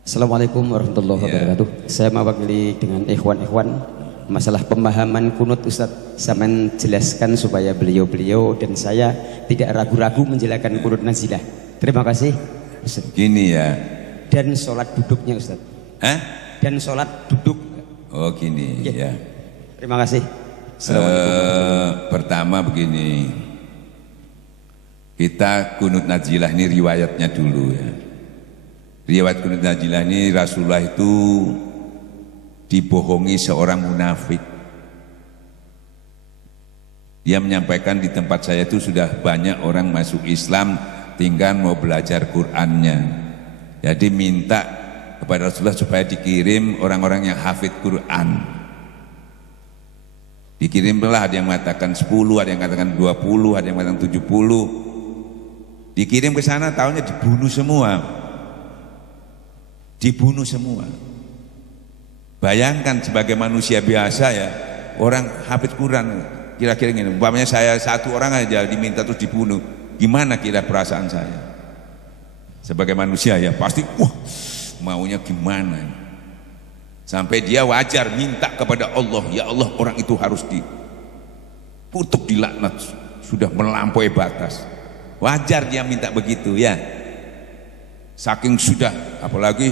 Assalamualaikum warahmatullahi wabarakatuh. Saya mewakili dengan ikhwan-ikhwan masalah pemahaman kunut Ustaz. Saya menjelaskan supaya beliau-beliau dan saya tidak ragu-ragu menjelaskan kunut nazilah. Terima kasih Ustaz. Gini ya. Dan sholat duduknya Ustaz. Hah? Dan sholat duduk. Oh gini ya. Terima kasih. Pertama begini, kita kunut nazilah ini riwayatnya dulu ya. Riwayat kunut nazilah ini Rasulullah itu dibohongi seorang munafik. Dia menyampaikan di tempat saya itu sudah banyak orang masuk Islam, tinggal mau belajar Qur'annya. Jadi minta kepada Rasulullah supaya dikirim orang-orang yang hafid Qur'an. Dikirimlah, ada yang mengatakan 10, ada yang mengatakan 20, ada yang mengatakan 70. Dikirim ke sana, tahunya dibunuh semua. Dibunuh semua. Bayangkan sebagai manusia biasa ya, orang hafid Quran kira-kira gini, umpamanya saya satu orang aja diminta terus dibunuh, gimana kira perasaan saya? Sebagai manusia ya pasti maunya gimana? Sampai dia wajar minta kepada Allah, ya Allah orang itu harus dikutuk, dilaknat, sudah melampaui batas. Wajar dia minta begitu ya. Saking sudah, apalagi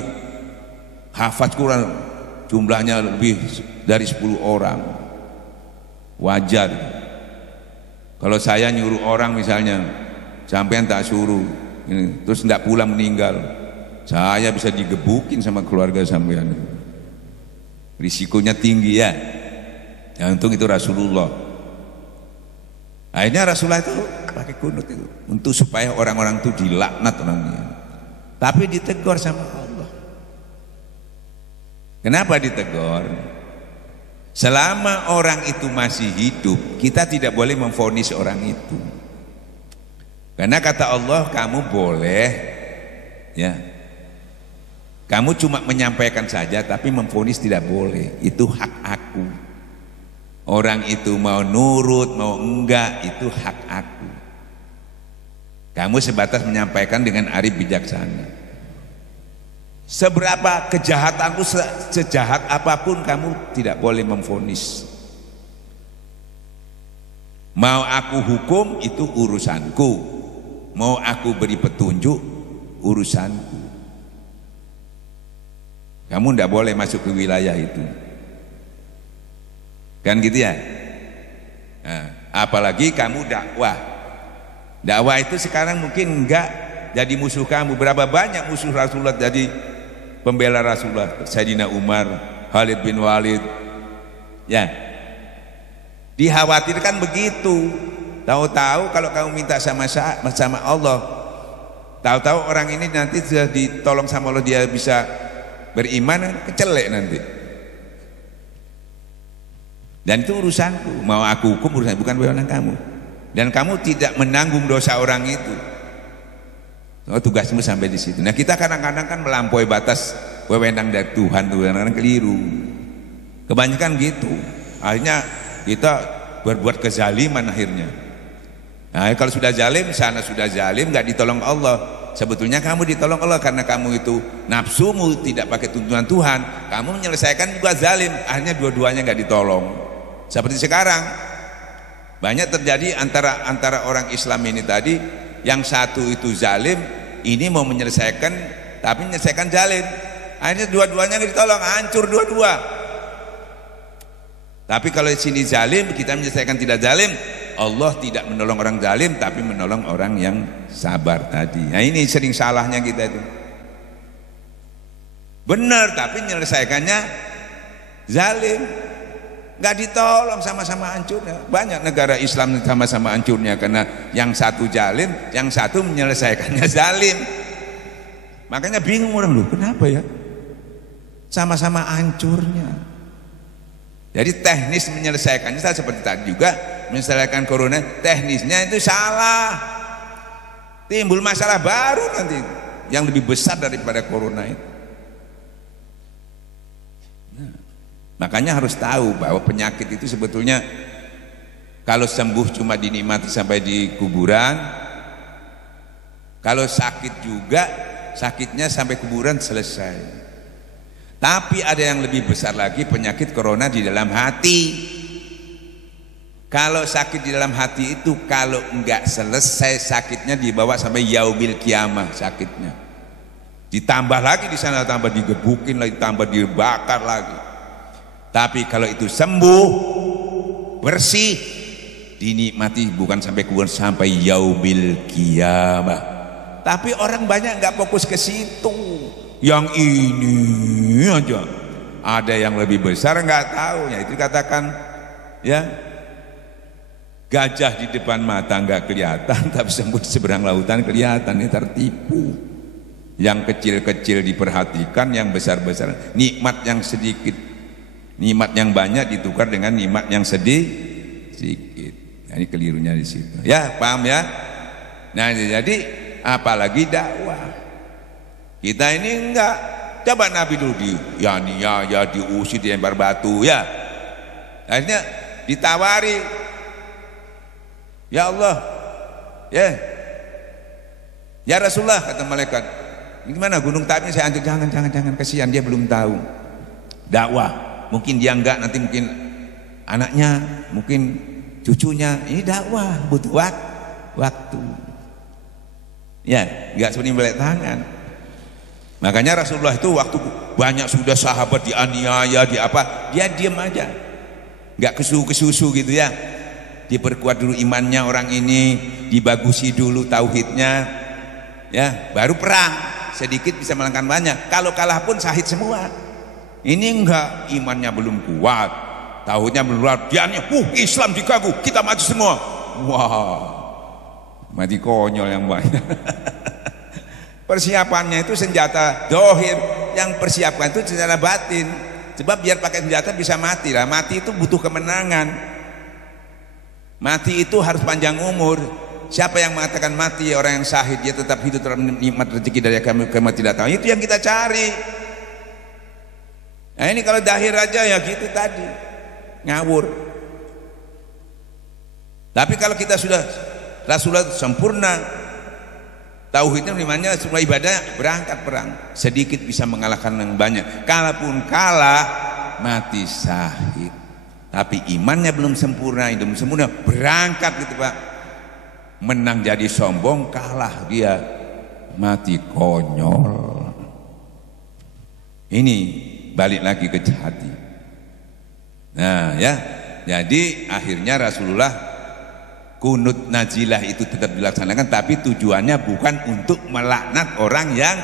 hafaz Quran jumlahnya lebih dari 10 orang. Wajar. Kalau saya nyuruh orang misalnya, sampean tak suruh, terus tidak pulang meninggal, saya bisa digebukin sama keluarga sampean. Risikonya tinggi ya. Ya untung itu Rasulullah. Akhirnya Rasulullah itu pakai kunut itu untuk supaya orang-orang itu dilaknat orangnya. Tapi ditegur sama Allah. Kenapa ditegur? Selama orang itu masih hidup, kita tidak boleh memvonis orang itu. Karena kata Allah, kamu boleh ya. Kamu cuma menyampaikan saja, tapi memvonis tidak boleh. Itu hak aku. Orang itu mau nurut, mau enggak, itu hak aku. Kamu sebatas menyampaikan dengan arif bijaksana. Seberapa kejahatanku, sejahat apapun kamu tidak boleh memvonis. Mau aku hukum itu urusanku, mau aku beri petunjuk urusanku. Kamu tidak boleh masuk ke wilayah itu. Kan gitu ya. Nah, apalagi kamu dakwah. Dakwah itu sekarang mungkin enggak jadi musuh kamu. Berapa banyak musuh Rasulullah jadi pembela Rasulullah. Sayyidina Umar, Khalid bin Walid. Ya. Dikhawatirkan begitu. Tahu-tahu kalau kamu minta sama Allah, tahu-tahu orang ini nanti sudah ditolong sama Allah, dia bisa beriman, kecelek nanti. Dan itu urusanku. Mau aku hukum urusan, bukan wewenang kamu. Dan kamu tidak menanggung dosa orang itu. Oh, tugasmu sampai di situ. Nah, kita kadang-kadang kan melampaui batas wewenang dari Tuhan, kadang-kadang keliru. Kebanyakan gitu. Akhirnya kita berbuat kezaliman akhirnya. Nah, kalau sudah zalim, sana sudah zalim, nggak ditolong Allah. Sebetulnya kamu ditolong Allah karena kamu itu nafsumu tidak pakai tuntunan Tuhan. Kamu menyelesaikan juga zalim. Akhirnya dua-duanya nggak ditolong. Seperti sekarang. Banyak terjadi antara orang Islam ini tadi, yang satu itu zalim, ini mau menyelesaikan, tapi menyelesaikan zalim. Akhirnya dua-duanya nggak ditolong, hancur dua-dua. Tapi kalau di sini zalim, kita menyelesaikan tidak zalim, Allah tidak menolong orang zalim tapi menolong orang yang sabar tadi. Nah ini sering salahnya kita itu. Benar tapi menyelesaikannya zalim. Nggak ditolong, sama-sama hancurnya. Banyak negara Islam sama-sama hancurnya karena yang satu zalim, yang satu menyelesaikannya zalim. Makanya bingung orang, loh kenapa ya? Sama-sama hancurnya. Jadi teknis menyelesaikannya seperti tadi juga menyelesaikan corona, teknisnya itu salah. Timbul masalah baru nanti yang lebih besar daripada corona itu. Makanya harus tahu bahwa penyakit itu sebetulnya kalau sembuh cuma dinikmati sampai di kuburan, kalau sakit juga sakitnya sampai kuburan selesai. Tapi ada yang lebih besar lagi, penyakit corona di dalam hati. Kalau sakit di dalam hati itu kalau enggak selesai sakitnya dibawa sampai yaumil kiamah sakitnya. Ditambah lagi di sana, tambah digebukin lagi, tambah dibakar lagi. Tapi kalau itu sembuh, bersih, dinikmati bukan sampai kuburan, sampai yaumil kiamah. Tapi orang banyak nggak fokus ke situ. Yang ini aja. Ada yang lebih besar nggak tahu. Ya itu katakan ya, gajah di depan mata nggak kelihatan, tapi sembuh di seberang lautan kelihatan. Ini tertipu. Yang kecil-kecil diperhatikan, yang besar-besar nikmat yang sedikit. Nikmat yang banyak ditukar dengan nikmat yang sedikit. Nah, ini kelirunya di situ. Ya, paham ya? Nah, jadi apalagi dakwah. Kita ini enggak. Coba Nabi dulu diusir, dilempar batu, ya. Akhirnya ditawari. Ya Allah. Ya. Ya Rasulullah, kata malaikat. Gimana gunung Tabnya saya hancur? Jangan, kasihan dia belum tahu. Dakwah. Mungkin dia enggak, nanti mungkin anaknya, mungkin cucunya. Ini dakwah, butuh waktu. Ya, enggak seperti belak tangan. Makanya Rasulullah itu waktu banyak sudah sahabat dianiaya, di apa, dia diam aja. Enggak kesusu gitu ya. Diperkuat dulu imannya orang ini, dibagusi dulu tauhidnya. Ya, baru perang. Sedikit bisa mengalahkan banyak. Kalau kalah pun syahid semua. Ini enggak, imannya belum kuat, tauhidnya belum kuat, dianya, Islam diganggu, kita mati semua. Wah, mati konyol yang banyak. Persiapannya itu senjata dohir, yang persiapkan itu senjata batin. Sebab biar pakai senjata bisa mati lah. Mati itu butuh kemenangan. Mati itu harus panjang umur. Siapa yang mengatakan mati, orang yang syahid, dia tetap hidup dalam nikmat rezeki dari kami tidak tahu. Itu yang kita cari. Nah ini kalau dahir aja ya gitu tadi, ngawur. Tapi kalau kita sudah Rasulullah sempurna, tauhidnya, imannya, semua ibadah, berangkat perang, sedikit bisa mengalahkan yang banyak. Kalaupun kalah, mati syahid. Tapi imannya belum sempurna, berangkat gitu Pak. Menang jadi sombong, kalah dia mati konyol. Ini balik lagi ke hati. Nah ya, jadi akhirnya Rasulullah kunut nazilah itu tetap dilaksanakan, tapi tujuannya bukan untuk melaknat orang yang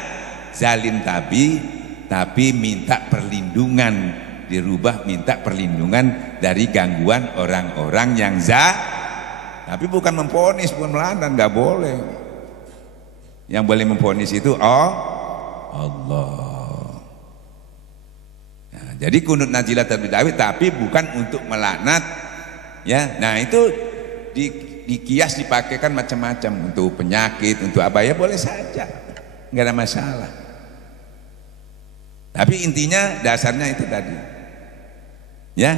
zalim, tapi minta perlindungan, dirubah minta perlindungan dari gangguan orang-orang yang tapi bukan memvonis, bukan melaknat, nggak boleh. Yang boleh memvonis itu Allah. Jadi kunut nazilah terlebih dahulu, tapi bukan untuk melaknat, ya. Nah itu dikias, dipakaikan macam-macam, untuk penyakit, untuk apa ya boleh saja, nggak ada masalah. Tapi intinya dasarnya itu tadi, ya.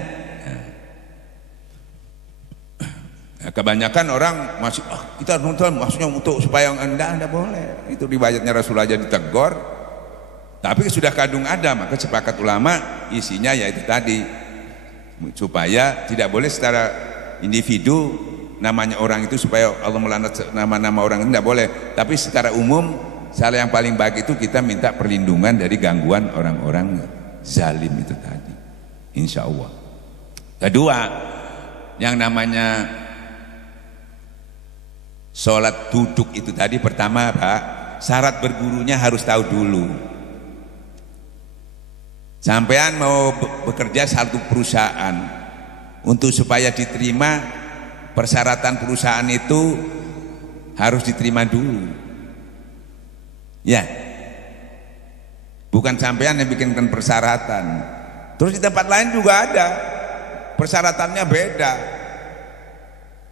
Nah, kebanyakan orang masih kita nonton maksudnya untuk supaya anda boleh. Itu riwayatnya Rasulullah aja ditegur. Tapi sudah kadung ada, maka sepakat ulama isinya yaitu tadi, supaya tidak boleh secara individu namanya orang itu, supaya Allah melaknat nama-nama orang itu tidak boleh. Tapi secara umum, salah yang paling baik itu kita minta perlindungan dari gangguan orang-orang zalim itu tadi, insya Allah. Kedua, yang namanya Sholat duduk itu tadi pertama Pak, syarat bergurunya harus tahu dulu. Sampean mau bekerja satu perusahaan, untuk supaya diterima persyaratan perusahaan itu harus diterima dulu. Ya, bukan sampean yang bikinkan persyaratan. Terus di tempat lain juga ada persyaratannya beda.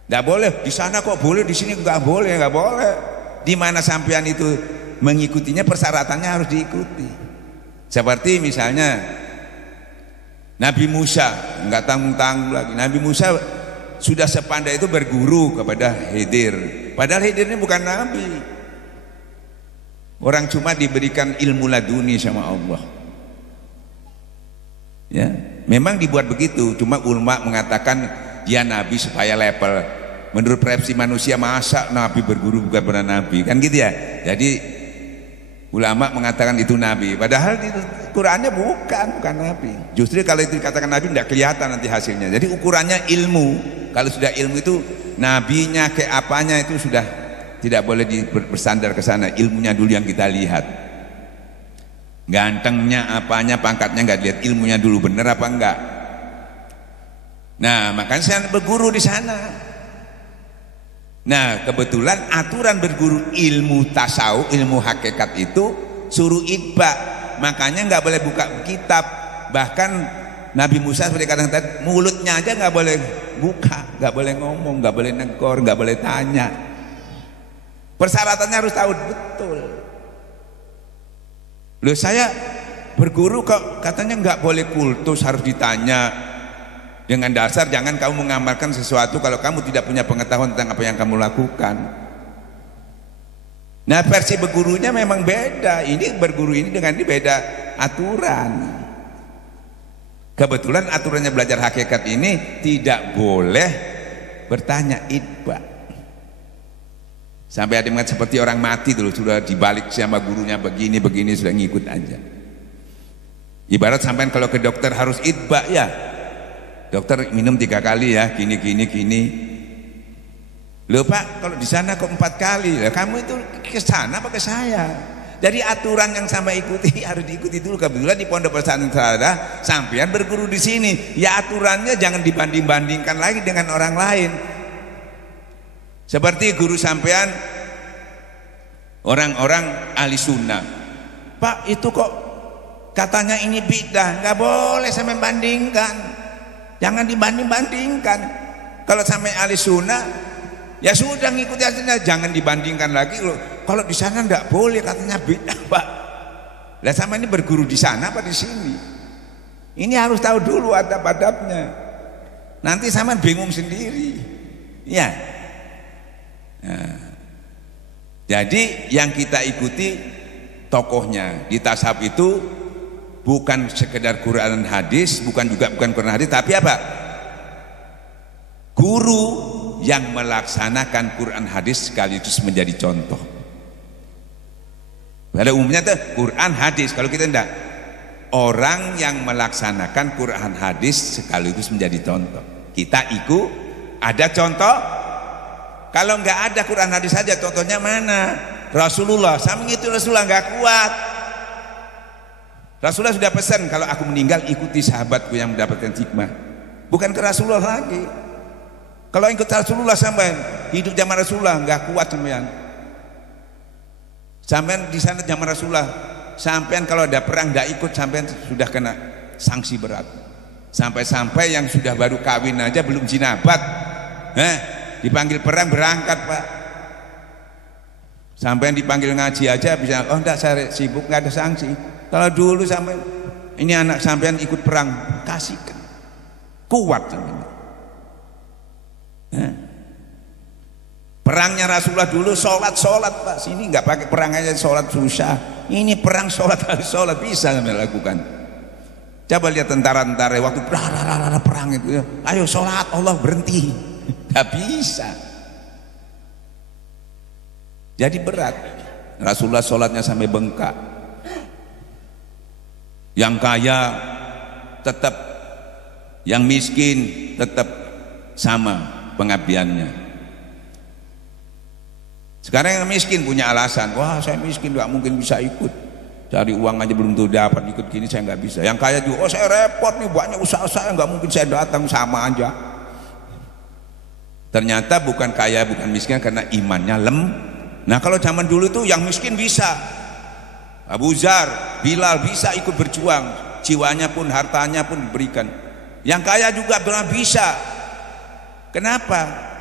Nggak boleh di sana kok boleh, di sini nggak boleh, nggak boleh. Di mana sampean itu mengikutinya persyaratannya harus diikuti. Seperti misalnya Nabi Musa, nggak tanggung-tanggung lagi. Nabi Musa sudah sepandai itu berguru kepada Khidir. Padahal Khidir ini bukan nabi. Orang cuma diberikan ilmu laduni sama Allah. Ya, memang dibuat begitu. Cuma ulama mengatakan dia nabi supaya level. Menurut persepsi manusia, masa nabi berguru bukan benar nabi, kan gitu ya. Jadi ulama mengatakan itu nabi, padahal di Qurannya bukan nabi. Justru kalau itu dikatakan nabi tidak kelihatan nanti hasilnya. Jadi ukurannya ilmu. Kalau sudah ilmu itu nabinya ke apanya itu sudah tidak boleh bersandar ke sana. Ilmunya dulu yang kita lihat. Gantengnya apanya, pangkatnya nggak dilihat, ilmunya dulu benar apa enggak. Nah, makanya saya berguru di sana. Nah, kebetulan aturan berguru ilmu tasawuf, ilmu hakikat itu suruh itba. Makanya nggak boleh buka kitab. Bahkan Nabi Musa seperti kata mulutnya aja nggak boleh buka, nggak boleh ngomong, nggak boleh negor, nggak boleh tanya. Persyaratannya harus tahu betul. Loh, saya berguru kok katanya nggak boleh kultus, harus ditanya. Dengan dasar jangan kamu mengamalkan sesuatu kalau kamu tidak punya pengetahuan tentang apa yang kamu lakukan. Nah, versi bergurunya memang beda. Ini berguru ini dengan ini beda aturan. Kebetulan aturannya belajar hakikat ini tidak boleh bertanya itba. Sampai ada yang seperti orang mati dulu, sudah dibalik sama gurunya begini sudah ngikut aja. Ibarat sampai kalau ke dokter harus itba ya. Dokter minum 3 kali ya, gini. Loh Pak, kalau di sana kok 4 kali? Lah kamu itu ke sana apa ke saya? Jadi aturan yang sampai ikuti harus diikuti dulu. Kebetulan di pondok pesantren saudara, sampean berguru di sini, ya aturannya jangan dibanding-bandingkan lagi dengan orang lain. Seperti guru sampean orang-orang ahli sunnah. Pak, itu kok katanya ini bidah, nggak boleh sampai bandingkan. Jangan dibanding-bandingkan. Kalau sampai ahli sunnah, ya sudah ngikuti hasilnya, jangan dibandingkan lagi loh. Kalau di sana enggak boleh katanya bid'ah, Pak. Lah sama ini berguru di sana apa di sini? Ini harus tahu dulu adab-adabnya. Nanti sama bingung sendiri. Ya. Nah, jadi yang kita ikuti tokohnya di tasawuf itu bukan sekedar Quran dan hadis, bukan Quran hadis, tapi apa? Guru yang melaksanakan Quran hadis sekaligus menjadi contoh. Pada umumnya tuh Quran hadis, kalau kita enggak, orang yang melaksanakan Quran hadis sekaligus menjadi contoh. Kita ikut, ada contoh. Kalau enggak ada Quran hadis saja, contohnya mana? Rasulullah, sama itu Rasulullah enggak kuat. Rasulullah sudah pesan, kalau aku meninggal ikuti sahabatku yang mendapatkan hikmah. Bukan ke Rasulullah lagi. Kalau ikut Rasulullah sampai hidup zaman Rasulullah nggak kuat sampean. Sampean di sana zaman Rasulullah, sampean kalau ada perang nggak ikut, sampean sudah kena sanksi berat. Sampai-sampai yang sudah baru kawin aja belum jinabat, dipanggil perang berangkat Pak. Sampean dipanggil ngaji aja bisa, oh enggak saya sibuk, nggak ada sanksi. Kalau dulu sampai ini anak sampean ikut perang, kasihkan, kuat sampean. Perangnya Rasulullah dulu sholat Pak, sini nggak pakai perang aja sholat susah. Ini perang sholat harus sholat, bisa sampean lakukan. Coba lihat tentara-tentara waktu perang itu, ya. Ayo sholat, Allah berhenti, nggak bisa. Jadi berat. Rasulullah sholatnya sampai bengkak. Yang kaya tetap, yang miskin tetap sama pengabdiannya. Sekarang yang miskin punya alasan, wah saya miskin nggak mungkin bisa ikut, cari uang aja belum tuh dapat, ikut gini saya nggak bisa. Yang kaya juga, oh saya repot nih, banyak usaha saya nggak mungkin saya datang, sama aja. Ternyata bukan kaya bukan miskin karena imannya Nah kalau zaman dulu tuh yang miskin bisa, Abu Zar, Bilal bisa ikut berjuang, jiwanya pun hartanya pun diberikan. Yang kaya juga bisa. Kenapa?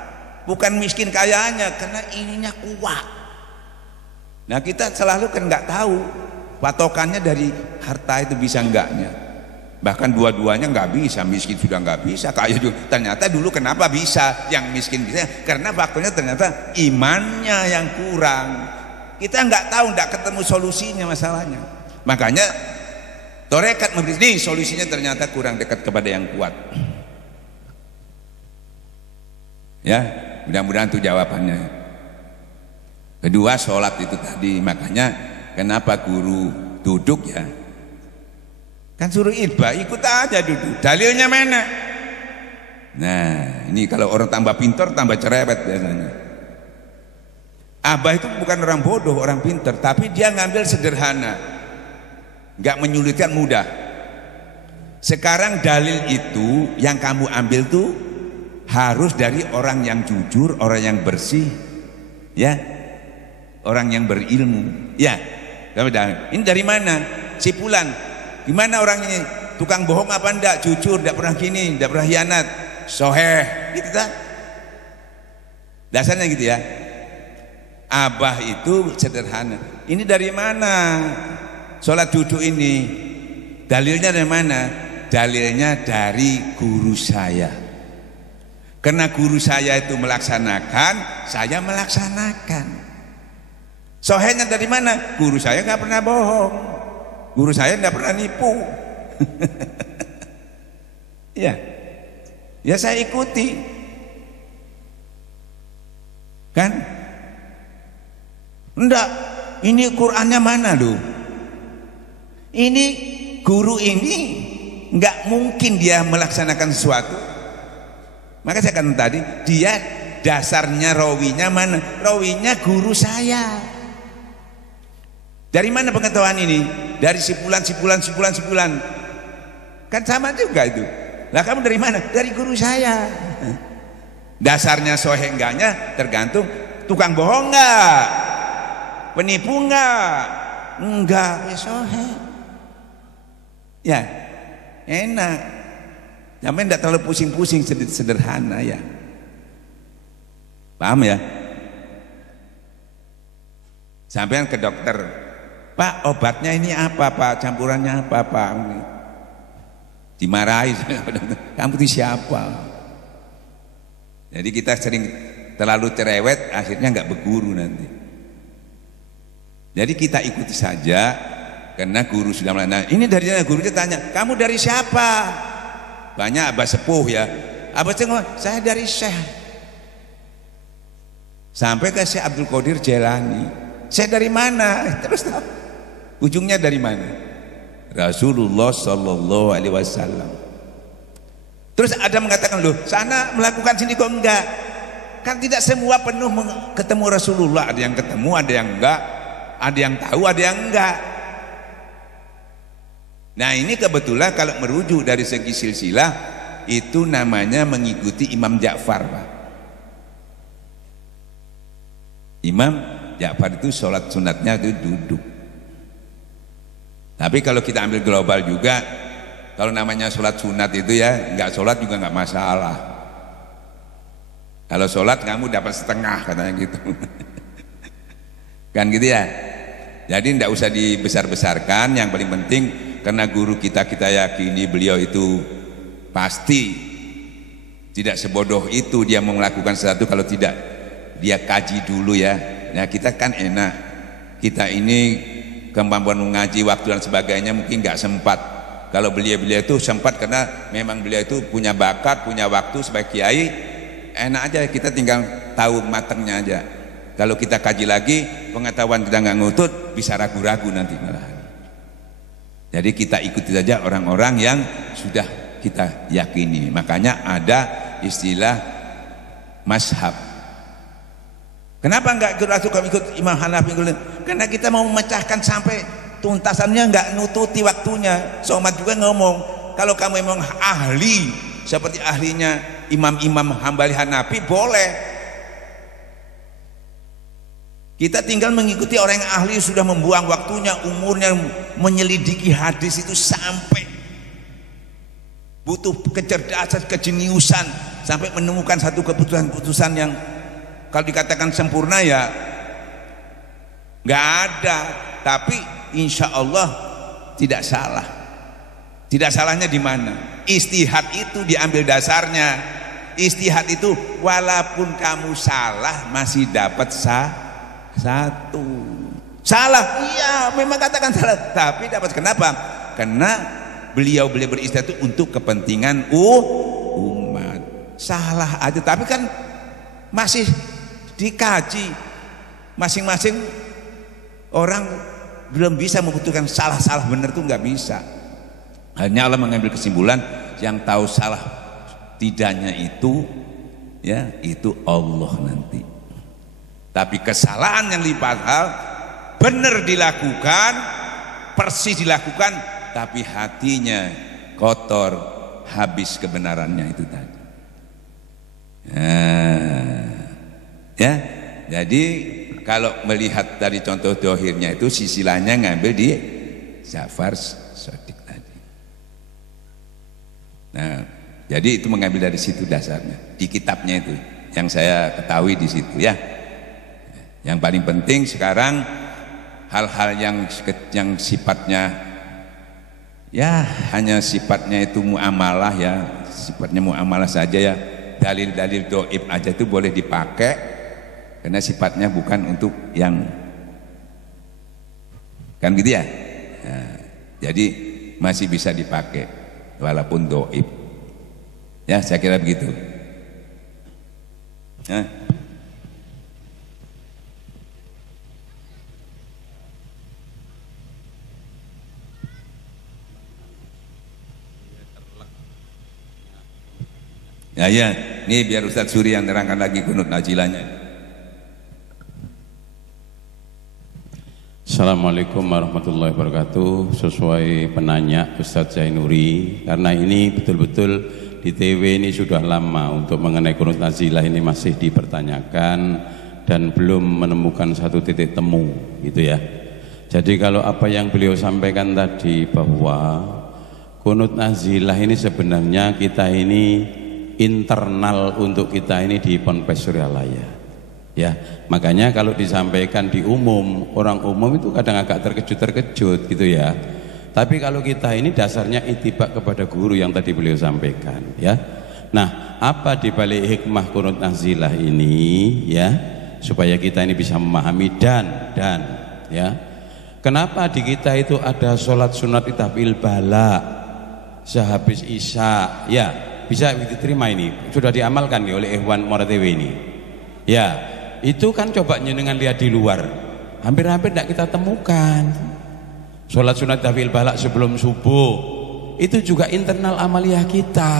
Bukan miskin kayanya, karena ininya kuat. Nah kita selalu kan nggak tahu patokannya dari harta itu bisa enggaknya. Bahkan dua-duanya nggak bisa, miskin sudah nggak bisa, kaya juga. Ternyata dulu kenapa bisa, yang miskin bisa? Karena faktornya ternyata imannya yang kurang. Kita nggak tahu, nggak ketemu solusinya masalahnya. Makanya Torekat memberi nih solusinya, ternyata kurang dekat kepada yang kuat. Ya, mudah-mudahan itu jawabannya. Kedua, sholat itu tadi. Makanya kenapa guru duduk ya? Kan suruh idba, ikut aja duduk. Dalilnya mana? Nah, ini kalau orang tambah pintar, tambah cerewet biasanya. Abah itu bukan orang bodoh, orang pintar, tapi dia ngambil sederhana, nggak menyulitkan, mudah. Sekarang dalil itu yang kamu ambil tuh harus dari orang yang jujur, orang yang bersih, ya, orang yang berilmu, ya. Ini dari mana? Si Fulan, gimana orang ini? Tukang bohong apa enggak? Jujur, enggak pernah gini, enggak pernah hianat, soheh, gitu kan? Dasarnya gitu ya. Abah itu sederhana. Ini dari mana? Sholat duduk ini, dalilnya dari mana? Dalilnya dari guru saya. Karena guru saya itu melaksanakan, saya melaksanakan. Sohenya dari mana? Guru saya nggak pernah bohong, guru saya nggak pernah nipu. Ya, ya saya ikuti, kan? Enggak, ini Qurannya mana loh? Ini guru ini nggak mungkin dia melaksanakan sesuatu. Maka saya katakan tadi, dia dasarnya rawinya mana? Rawinya guru saya. Dari mana pengetahuan ini? Dari si Fulan. Kan sama juga itu. Lah kamu dari mana? Dari guru saya. Dasarnya soheh enggaknya tergantung tukang bohong enggak, penipu enggak, ya soheh. Ya, enak. Sampai tidak terlalu pusing-pusing, sederhana ya. Paham ya? Sampai ke dokter, Pak obatnya ini apa Pak? Campurannya apa Pak? Dimarahi, kamu itu siapa? Jadi kita sering terlalu cerewet, akhirnya nggak berguru nanti. Jadi kita ikuti saja, karena guru sudah melakukan. Ini dari gurunya tanya, kamu dari siapa? Banyak abah sepuh ya, abah sepuh, saya dari Syekh. Sampai ke Syekh Abdul Qadir Jailani, saya dari mana? Terus tahu ujungnya dari mana? Rasulullah Sallallahu Alaihi Wasallam. Terus ada mengatakan, loh sana melakukan sini kok enggak? Kan tidak semua penuh ketemu Rasulullah, ada yang ketemu, ada yang enggak, ada yang tahu, ada yang enggak. Nah ini kebetulan kalau merujuk dari segi silsilah itu namanya mengikuti Imam Ja'far, Pak. Imam Ja'far itu sholat sunatnya itu duduk. Tapi kalau kita ambil global juga, kalau namanya sholat sunat itu ya nggak sholat juga nggak masalah. Kalau sholat kamu dapat setengah katanya gitu. Kan gitu ya. Jadi tidak usah dibesar-besarkan, yang paling penting karena guru kita yakini beliau itu pasti tidak sebodoh itu dia mau melakukan sesuatu kalau tidak dia kaji dulu ya. Nah kita kan enak, kita ini kemampuan mengaji waktu dan sebagainya mungkin nggak sempat. Kalau beliau itu sempat karena memang beliau itu punya bakat, punya waktu sebagai kiai, enak aja kita tinggal tahu matangnya aja. Kalau kita kaji lagi pengetahuan kita nggak ngutut bisa ragu-ragu nanti malah. Jadi kita ikuti saja orang-orang yang sudah kita yakini. Makanya ada istilah mazhab. Kenapa enggak ikut Imam Hanafi? Karena kita mau memecahkan sampai tuntasannya, enggak nututi waktunya. Somad juga ngomong, kalau kamu memang ahli seperti ahlinya imam-imam Hambali Hanafi, boleh. Kita tinggal mengikuti orang yang ahli, sudah membuang waktunya, umurnya menyelidiki hadis itu sampai butuh kecerdasan, kejeniusan sampai menemukan satu keputusan-keputusan yang kalau dikatakan sempurna ya nggak ada, tapi insya Allah tidak salah. Tidak salahnya di mana? Istihad itu diambil dasarnya. Istihad itu walaupun kamu salah masih dapat satu. Salah, iya memang katakan salah, tapi dapat. Kenapa? Karena beliau beristihad itu untuk kepentingan umat. Salah aja, tapi kan masih dikaji. Masing-masing orang belum bisa membutuhkan salah benar tuh nggak bisa. Hanya Allah mengambil kesimpulan, yang tahu salah tidaknya itu ya itu Allah nanti. Tapi kesalahan yang lipat hal benar dilakukan, persis dilakukan, tapi hatinya kotor, habis kebenarannya itu tadi. Ya, jadi kalau melihat dari contoh dohirnya itu, sisi lainnya ngambil di Ja'far Shadiq tadi. Nah, jadi itu mengambil dari situ dasarnya di kitabnya itu, yang saya ketahui di situ ya. Yang paling penting sekarang hal-hal yang sifatnya ya hanya sifatnya itu muamalah ya, sifatnya muamalah saja ya. Dalil-dalil doib aja itu boleh dipakai karena sifatnya bukan untuk yang kan gitu ya. Nah, jadi masih bisa dipakai walaupun doib ya, saya kira begitu. Ya, ini biar Ustadz Suri yang terangkan lagi kunut nazilahnya. Assalamualaikum warahmatullahi wabarakatuh. Sesuai penanya Ustadz Zainuri, karena ini betul-betul di TV ini sudah lama untuk mengenai kunut nazilah ini masih dipertanyakan dan belum menemukan satu titik temu gitu ya. Jadi kalau apa yang beliau sampaikan tadi bahwa kunut nazilah ini sebenarnya kita ini internal untuk kita ini di Ponpes Suryalaya ya, makanya kalau disampaikan di umum, orang umum itu kadang agak terkejut gitu ya. Tapi kalau kita ini dasarnya itibak kepada guru yang tadi beliau sampaikan ya. Nah, apa dibalik hikmah kunut nazilah ini ya, supaya kita ini bisa memahami dan ya, kenapa di kita itu ada sholat sunat itafil bala sehabis isya ya, bisa diterima ini, sudah diamalkan nih oleh Ikhwan Moratewi ini ya. Itu kan coba jenengan lihat di luar, hampir-hampir tidak kita temukan. Sholat sunat tafil balak sebelum subuh itu juga internal amaliyah kita,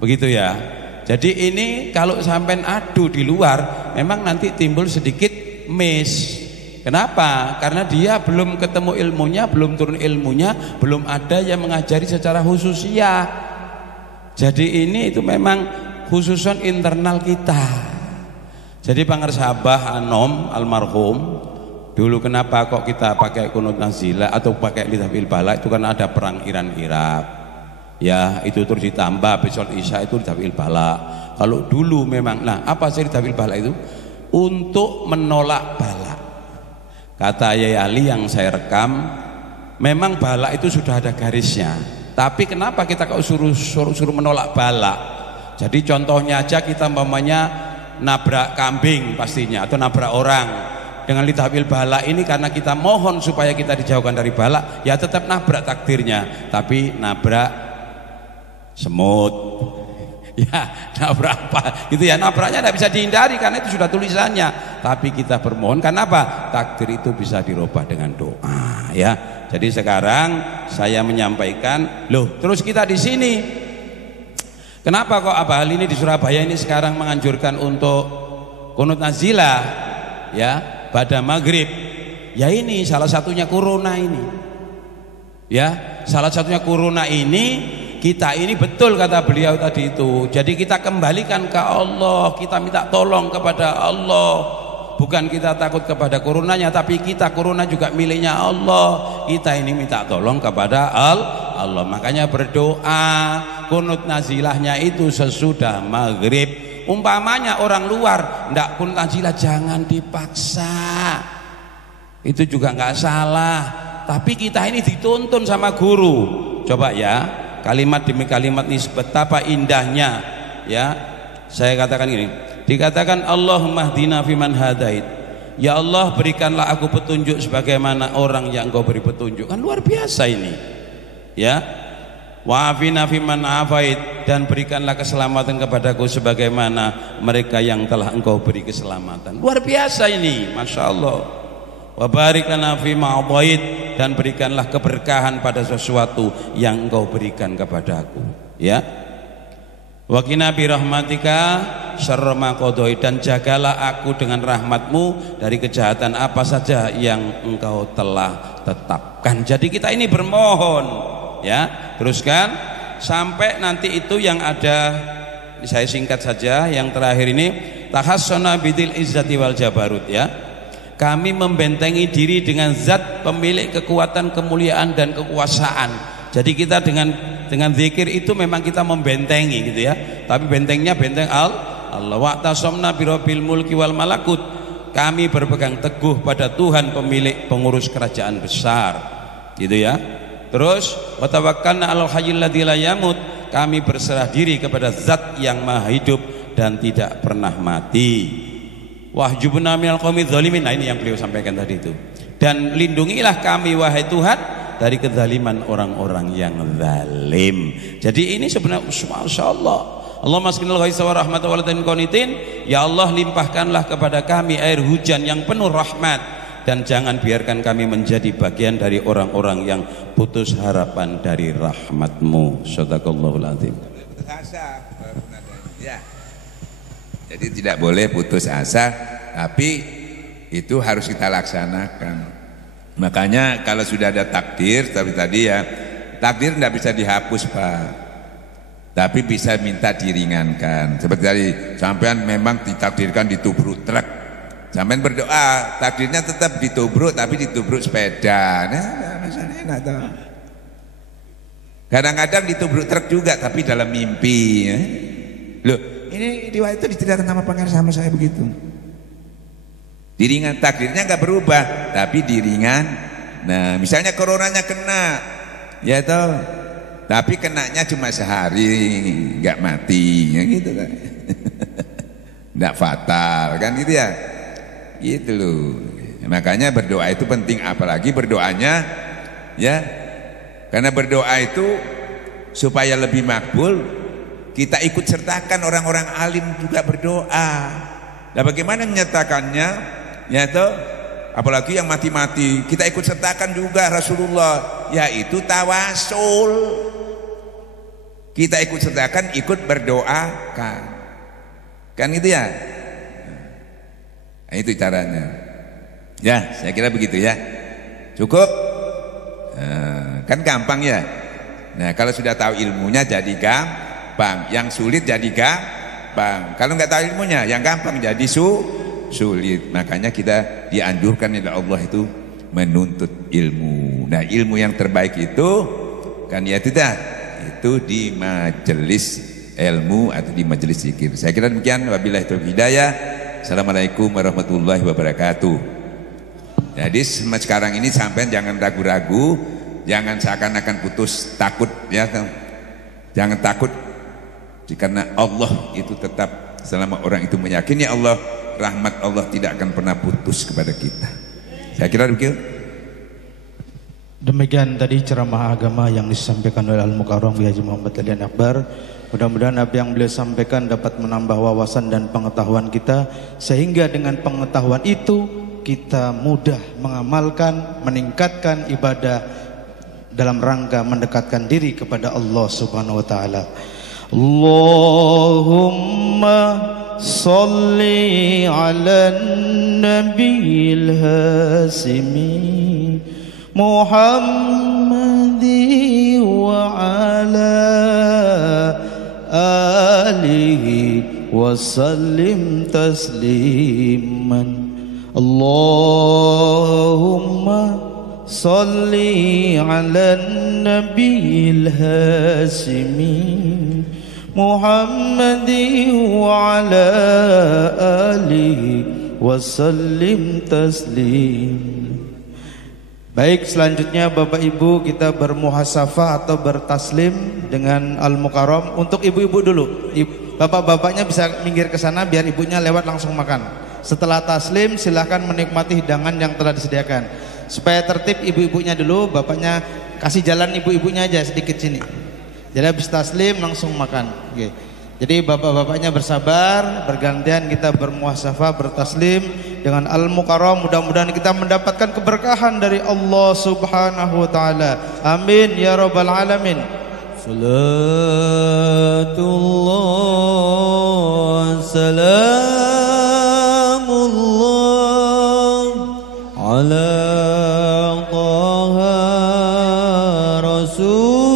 begitu ya. Jadi ini kalau sampai adu di luar memang nanti timbul sedikit miss. Kenapa? Karena dia belum ketemu ilmunya, belum turun ilmunya, belum ada yang mengajari secara khususiyah. Jadi ini itu memang khususan internal kita. Jadi pangersabah Anom almarhum dulu, kenapa kok kita pakai kunut nazilah atau pakai litafil bala, itu karena ada perang Iran-Irak ya, itu terus ditambah besok isya itu litafil bala. Kalau dulu memang, nah apa sih litafil bala itu? Untuk menolak bala. Kata Yai Ali yang saya rekam, memang bala itu sudah ada garisnya, tapi kenapa kita kok suruh menolak bala? Jadi contohnya aja, kita umpamanya nabrak kambing pastinya atau nabrak orang dengan litafil bala ini, karena kita mohon supaya kita dijauhkan dari bala, ya tetap nabrak takdirnya, tapi nabrak semut ya, nabrak apa gitu ya, nabraknya tidak bisa dihindari karena itu sudah tulisannya, tapi kita bermohon karena apa? Takdir itu bisa dirubah dengan doa ya. Jadi sekarang saya menyampaikan, loh terus kita di sini kenapa kok Abah Ali ini di Surabaya ini sekarang menganjurkan untuk kunut nazilah ya pada maghrib. Ya ini salah satunya corona ini. Ya, salah satunya corona ini. Kita ini betul kata beliau tadi itu. Jadi kita kembalikan ke Allah, kita minta tolong kepada Allah. Bukan kita takut kepada coronanya, tapi kita corona juga miliknya Allah. Kita ini minta tolong kepada Allah. Makanya berdoa kunut nazilahnya itu sesudah maghrib. Umpamanya orang luar ndak kunut nazilah, jangan dipaksa. Itu juga nggak salah. Tapi kita ini dituntun sama guru. Coba ya, kalimat demi kalimat ini betapa indahnya ya. Saya katakan gini, dikatakan Allahumma hdina fiman hadait, ya Allah berikanlah aku petunjuk sebagaimana orang yang Engkau beri petunjuk. Kan luar biasa ini ya. Wa afina fiman afait, dan berikanlah keselamatan kepadaku sebagaimana mereka yang telah Engkau beri keselamatan. Luar biasa ini, Masya Allah. Wa barik lana fima adait, dan berikanlah keberkahan pada sesuatu yang Engkau berikan kepadaku ya. Wa qina bi rahmatika syarra ma qadai, dan jagalah aku dengan rahmatmu dari kejahatan apa saja yang Engkau telah tetapkan. Jadi kita ini bermohon ya. Teruskan sampai nanti itu yang ada, saya singkat saja yang terakhir ini, tahassana bidil izzati wal jabarut ya. Kami membentengi diri dengan zat pemilik kekuatan, kemuliaan dan kekuasaan. Jadi kita dengan zikir itu memang kita membentengi gitu ya. Tapi bentengnya benteng Allah. Wa tasamna birabbil mulki wal malakut. Kami berpegang teguh pada Tuhan pemilik pengurus kerajaan besar. Gitu ya. Terus wa tawakkalna 'alal hayyil ladzi la yamut. Kami berserah diri kepada zat yang maha hidup dan tidak pernah mati. Wahjubna minal qaumi dzalimin. Nah ini yang beliau sampaikan tadi itu. Dan lindungilah kami wahai Tuhan dari kezaliman orang-orang yang zalim. Jadi ini sebenarnya Masya Allah. Allahumma asqinal ghaitha wa rahmata wa latin qanitin. Ya Allah limpahkanlah kepada kami air hujan yang penuh rahmat, dan jangan biarkan kami menjadi bagian dari orang-orang yang putus harapan dari rahmat-Mu. Shadaqallahul azim. Ya. Jadi tidak boleh putus asa, tapi itu harus kita laksanakan. Makanya kalau sudah ada takdir, tapi tadi ya takdir tidak bisa dihapus Pak, tapi bisa minta diringankan. Seperti tadi sampean memang ditakdirkan ditubruk truk, sampean berdoa takdirnya tetap ditubruk, tapi ditubruk sepeda. Nah, misalnya enak toh. Kadang-kadang ditubruk truk juga, tapi dalam mimpi ya. Loh, ini riwayat itu diceritakan sama pengarang sama saya begitu. Diringan, takdirnya nggak berubah, tapi diringan. Nah, misalnya coronanya kena, ya toh, tapi kenanya cuma sehari, nggak mati, ya gitu kan? Nggak fatal, kan gitu ya? Gitu loh. Makanya berdoa itu penting, apalagi berdoanya, ya, karena berdoa itu supaya lebih makbul. Kita ikut sertakan orang-orang alim juga berdoa. Nah bagaimana menyertakannya? Ya toh, apalagi yang mati-mati, kita ikut sertakan juga Rasulullah, yaitu tawasul. Kita ikut sertakan, ikut berdoakan. Kan gitu ya? Nah, itu caranya. Ya, saya kira begitu ya. Cukup? Nah, kan gampang ya. Nah, kalau sudah tahu ilmunya jadi gampang, yang sulit jadi gampang. Kalau nggak tahu ilmunya, yang gampang jadi sulit. Makanya kita dianjurkan oleh Allah itu menuntut ilmu. Nah, ilmu yang terbaik itu kan ya itu di majelis ilmu atau di majelis zikir. Saya kira demikian. Wabillahi taufiq hidayah. Assalamualaikum warahmatullahi wabarakatuh. Jadi sekarang ini sampai jangan ragu-ragu, jangan seakan-akan putus takut ya. Jangan takut, karena Allah itu tetap, selama orang itu meyakini Allah, rahmat Allah tidak akan pernah putus kepada kita. Saya kira begitu. Demikian tadi ceramah agama yang disampaikan oleh Al-Mukarram Haji Muhammad Alian Akbar. Mudah-mudahan apa yang beliau sampaikan dapat menambah wawasan dan pengetahuan kita, sehingga dengan pengetahuan itu kita mudah mengamalkan, meningkatkan ibadah dalam rangka mendekatkan diri kepada Allah Subhanahu wa taala. Allahumma صل على النبي الهاشمي محمد وعلى آله وسلم تسليما اللهم صل على النبي الهاشمي محمد وعلى آله وسلم تسليما. Baik, selanjutnya Bapak Ibu kita bermuhasafah atau bertaslim dengan Al-Mukarram. Untuk ibu-ibu dulu, bapak-bapaknya bisa minggir ke sana biar ibunya lewat langsung makan. Setelah taslim silahkan menikmati hidangan yang telah disediakan. Supaya tertib ibu-ibunya dulu, bapaknya kasih jalan ibu-ibunya aja sedikit sini. Jadi habis taslim langsung makan. Oke. Jadi bapak-bapaknya bersabar, bergantian kita bermuhasafah, bertaslim dengan Al-Mukarram. Mudah-mudahan kita mendapatkan keberkahan dari Allah Subhanahu wa taala. Amin ya rabbal alamin. Salatullah salamullah ala taha rasul